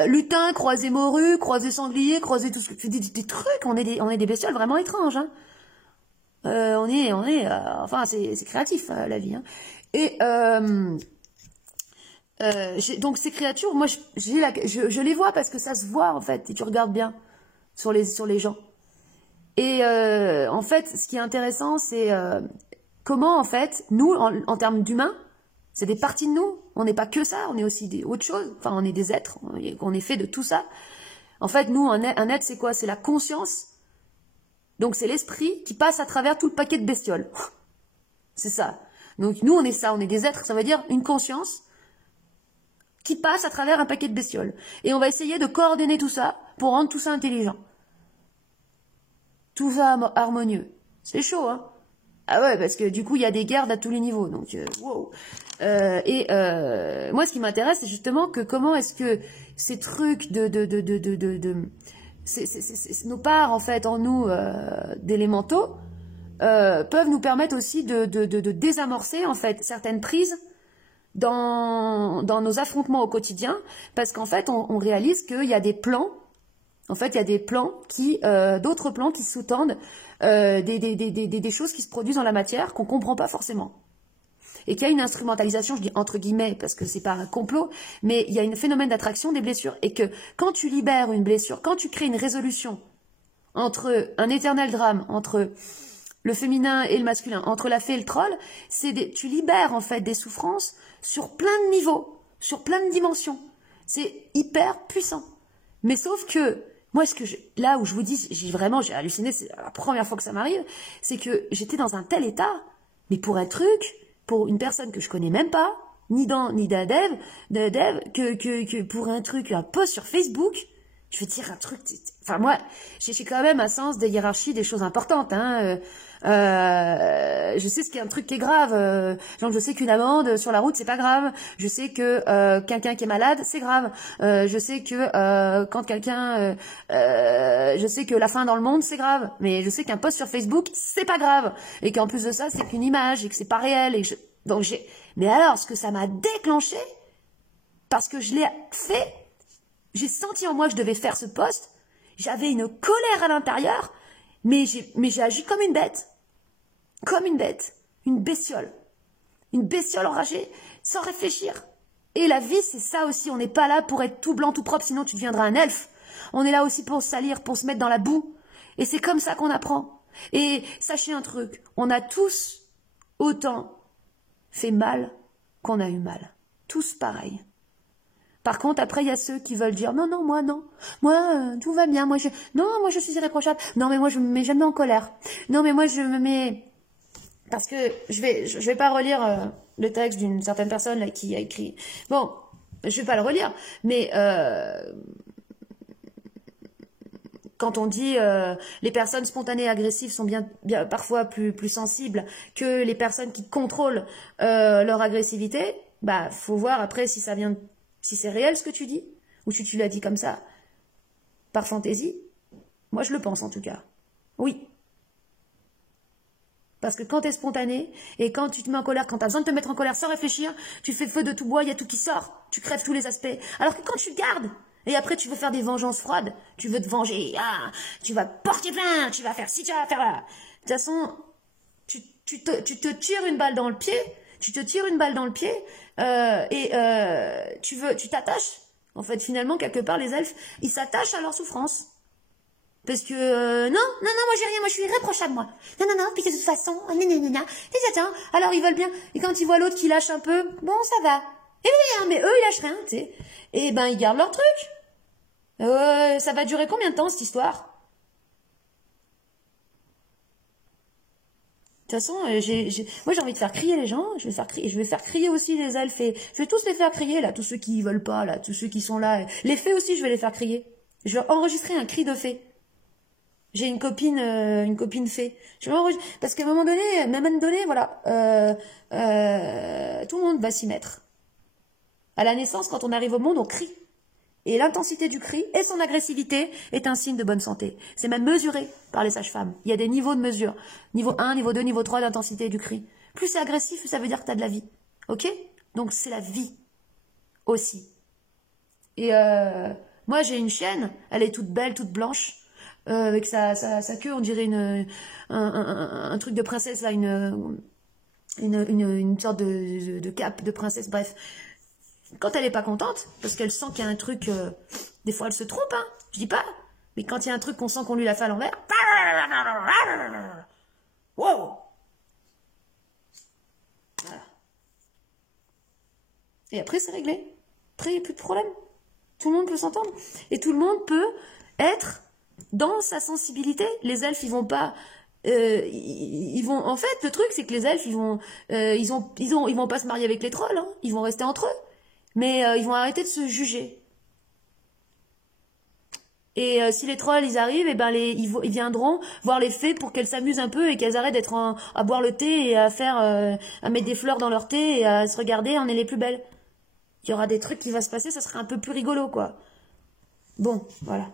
lutins, croisés morues, croisés sangliers, croisés tout ce que des trucs, on est des bestioles vraiment étranges, hein. Enfin, c'est créatif, la vie, hein. Et, donc ces créatures, moi, je les vois parce que ça se voit, en fait, et tu regardes bien. Sur les gens. Et en fait, ce qui est intéressant, c'est comment, en fait, nous, en termes d'humains, c'est des parties de nous. On n'est pas que ça, on est aussi autre chose. Enfin, on est des êtres, on est fait de tout ça. En fait, nous, un être, c'est quoi? C'est la conscience. Donc, c'est l'esprit qui passe à travers tout le paquet de bestioles. C'est ça. Donc, nous, on est ça, on est des êtres. Ça veut dire une conscience qui passe à travers un paquet de bestioles. Et on va essayer de coordonner tout ça pour rendre tout ça intelligent. Tout ça harmonieux. C'est chaud, hein. Ah ouais, parce que du coup, il y a des guerres à tous les niveaux. Donc, wow. Moi, ce qui m'intéresse, c'est justement que comment est-ce que ces trucs nos parts, en fait, en nous, d'élémentaux, peuvent nous permettre aussi de désamorcer, en fait, certaines prises dans nos affrontements au quotidien, parce qu'en fait, on réalise qu'il y a des plans, en fait, il y a des plans d'autres plans qui sous-tendent des choses qui se produisent dans la matière qu'on comprend pas forcément. Et qu'il y a une instrumentalisation, je dis entre guillemets, parce que c'est pas un complot, mais il y a un phénomène d'attraction des blessures. Et que quand tu libères une blessure, quand tu crées une résolution entre un éternel drame, entre le féminin et le masculin, entre la fée et le troll, tu libères en fait des souffrances sur plein de niveaux, sur plein de dimensions. C'est hyper puissant. Mais sauf que, moi, là où je vous dis, j'ai halluciné, c'est la première fois que ça m'arrive, c'est que j'étais dans un tel état, mais pour un truc, pour une personne que je connais même pas, ni d'un dev, que pour un post sur Facebook, je veux dire un truc, enfin moi, j'ai quand même un sens de hiérarchie des choses importantes, hein. Je sais ce qui est un truc qui est grave. Genre, je sais qu'une amende sur la route, c'est pas grave. Je sais que quelqu'un qui est malade, c'est grave. Je sais que quand quelqu'un, je sais que la faim dans le monde, c'est grave. Mais je sais qu'un post sur Facebook, c'est pas grave. Et qu'en plus de ça, c'est qu'une image et que c'est pas réel. Mais alors, ce que ça m'a déclenché, parce que je l'ai fait. J'ai senti en moi que je devais faire ce poste. J'avais une colère à l'intérieur, mais j'ai agi comme une bête. Comme une bête. Une bestiole. Une bestiole enragée, sans réfléchir. Et la vie, c'est ça aussi. On n'est pas là pour être tout blanc, tout propre, sinon tu deviendras un elfe. On est là aussi pour se salir, pour se mettre dans la boue. Et c'est comme ça qu'on apprend. Et sachez un truc, on a tous autant fait mal qu'on a eu mal. Tous pareil. Par contre, après, il y a ceux qui veulent dire, non, non, moi, non. Moi, tout va bien. Non, moi, je suis irréprochable. Non, mais moi, je me mets jamais en colère. Non, mais moi, je me mets... Parce que je vais pas relire le texte d'une certaine personne là, qui a écrit... Bon, je vais pas le relire, mais... Quand on dit les personnes spontanées et agressives sont bien parfois plus sensibles que les personnes qui contrôlent leur agressivité, bah faut voir après si ça vient, si c'est réel ce que tu dis ou si tu l'as dit comme ça par fantaisie. Moi je le pense en tout cas. Oui. Parce que quand tu es spontané et quand tu te mets en colère, quand tu as besoin de te mettre en colère sans réfléchir, tu fais feu de tout bois, il y a tout qui sort, tu crèves tous les aspects. Alors que quand tu gardes et après tu veux faire des vengeances froides, tu veux te venger, tu vas porter plainte, tu vas faire ci, tu vas faire là. De toute façon, tu te tires une balle dans le pied, tu t'attaches. En fait, finalement, quelque part, les elfes, ils s'attachent à leur souffrance. Parce que, non, moi j'ai rien, moi je suis irréprochable, moi. Non, puis de toute façon, et attends, alors ils veulent bien. Et quand ils voient l'autre qui lâche un peu, bon, ça va. Et oui, hein, mais eux, ils lâchent rien, tu sais. Et ben, ils gardent leur truc. Ça va durer combien de temps, cette histoire? De toute façon, moi j'ai envie de faire crier les gens, je vais faire crier aussi les elfes, et je vais tous les faire crier, là, tous ceux qui veulent pas, là, tous ceux qui sont là. Les fées aussi, je vais les faire crier. Je vais enregistrer un cri de fée. J'ai une copine fée. Parce qu'à un moment donné, voilà, tout le monde va s'y mettre. À la naissance, quand on arrive au monde, on crie. Et l'intensité du cri et son agressivité est un signe de bonne santé. C'est même mesuré par les sages-femmes. Il y a des niveaux de mesure. Niveau 1, niveau 2, niveau 3 d'intensité du cri. Plus c'est agressif, plus ça veut dire que tu as de la vie. Ok? Donc c'est la vie aussi. Et moi j'ai une chienne, elle est toute belle, toute blanche. Avec sa queue, on dirait un truc de princesse, là, une sorte de cape de princesse, bref. Quand elle est pas contente, parce qu'elle sent qu'il y a un truc, des fois elle se trompe, hein, je dis pas, mais quand il y a un truc qu'on sent qu'on lui l'a fait à l'envers, wow! Voilà. Et après c'est réglé. Après il n'y a plus de problème. Tout le monde peut s'entendre. Et tout le monde peut être dans sa sensibilité. Les elfes, ils vont pas, en fait, le truc, c'est que les elfes, ils vont pas se marier avec les trolls, hein. Ils vont rester entre eux. Mais ils vont arrêter de se juger. Et si les trolls, ils arrivent, et ben ils viendront voir les fées pour qu'elles s'amusent un peu et qu'elles arrêtent d'être à boire le thé et à mettre des fleurs dans leur thé et à se regarder, on est les plus belles. Il y aura des trucs qui vont se passer, ça sera un peu plus rigolo, quoi. Bon, voilà.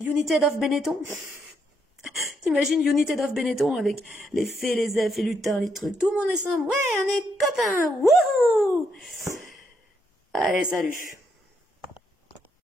United of Benetton. T'imagines United of Benetton avec les fées, les elfes, les lutins, les trucs. Tout le monde est ensemble. Ouais, on est copains. Wouhou! Allez, salut.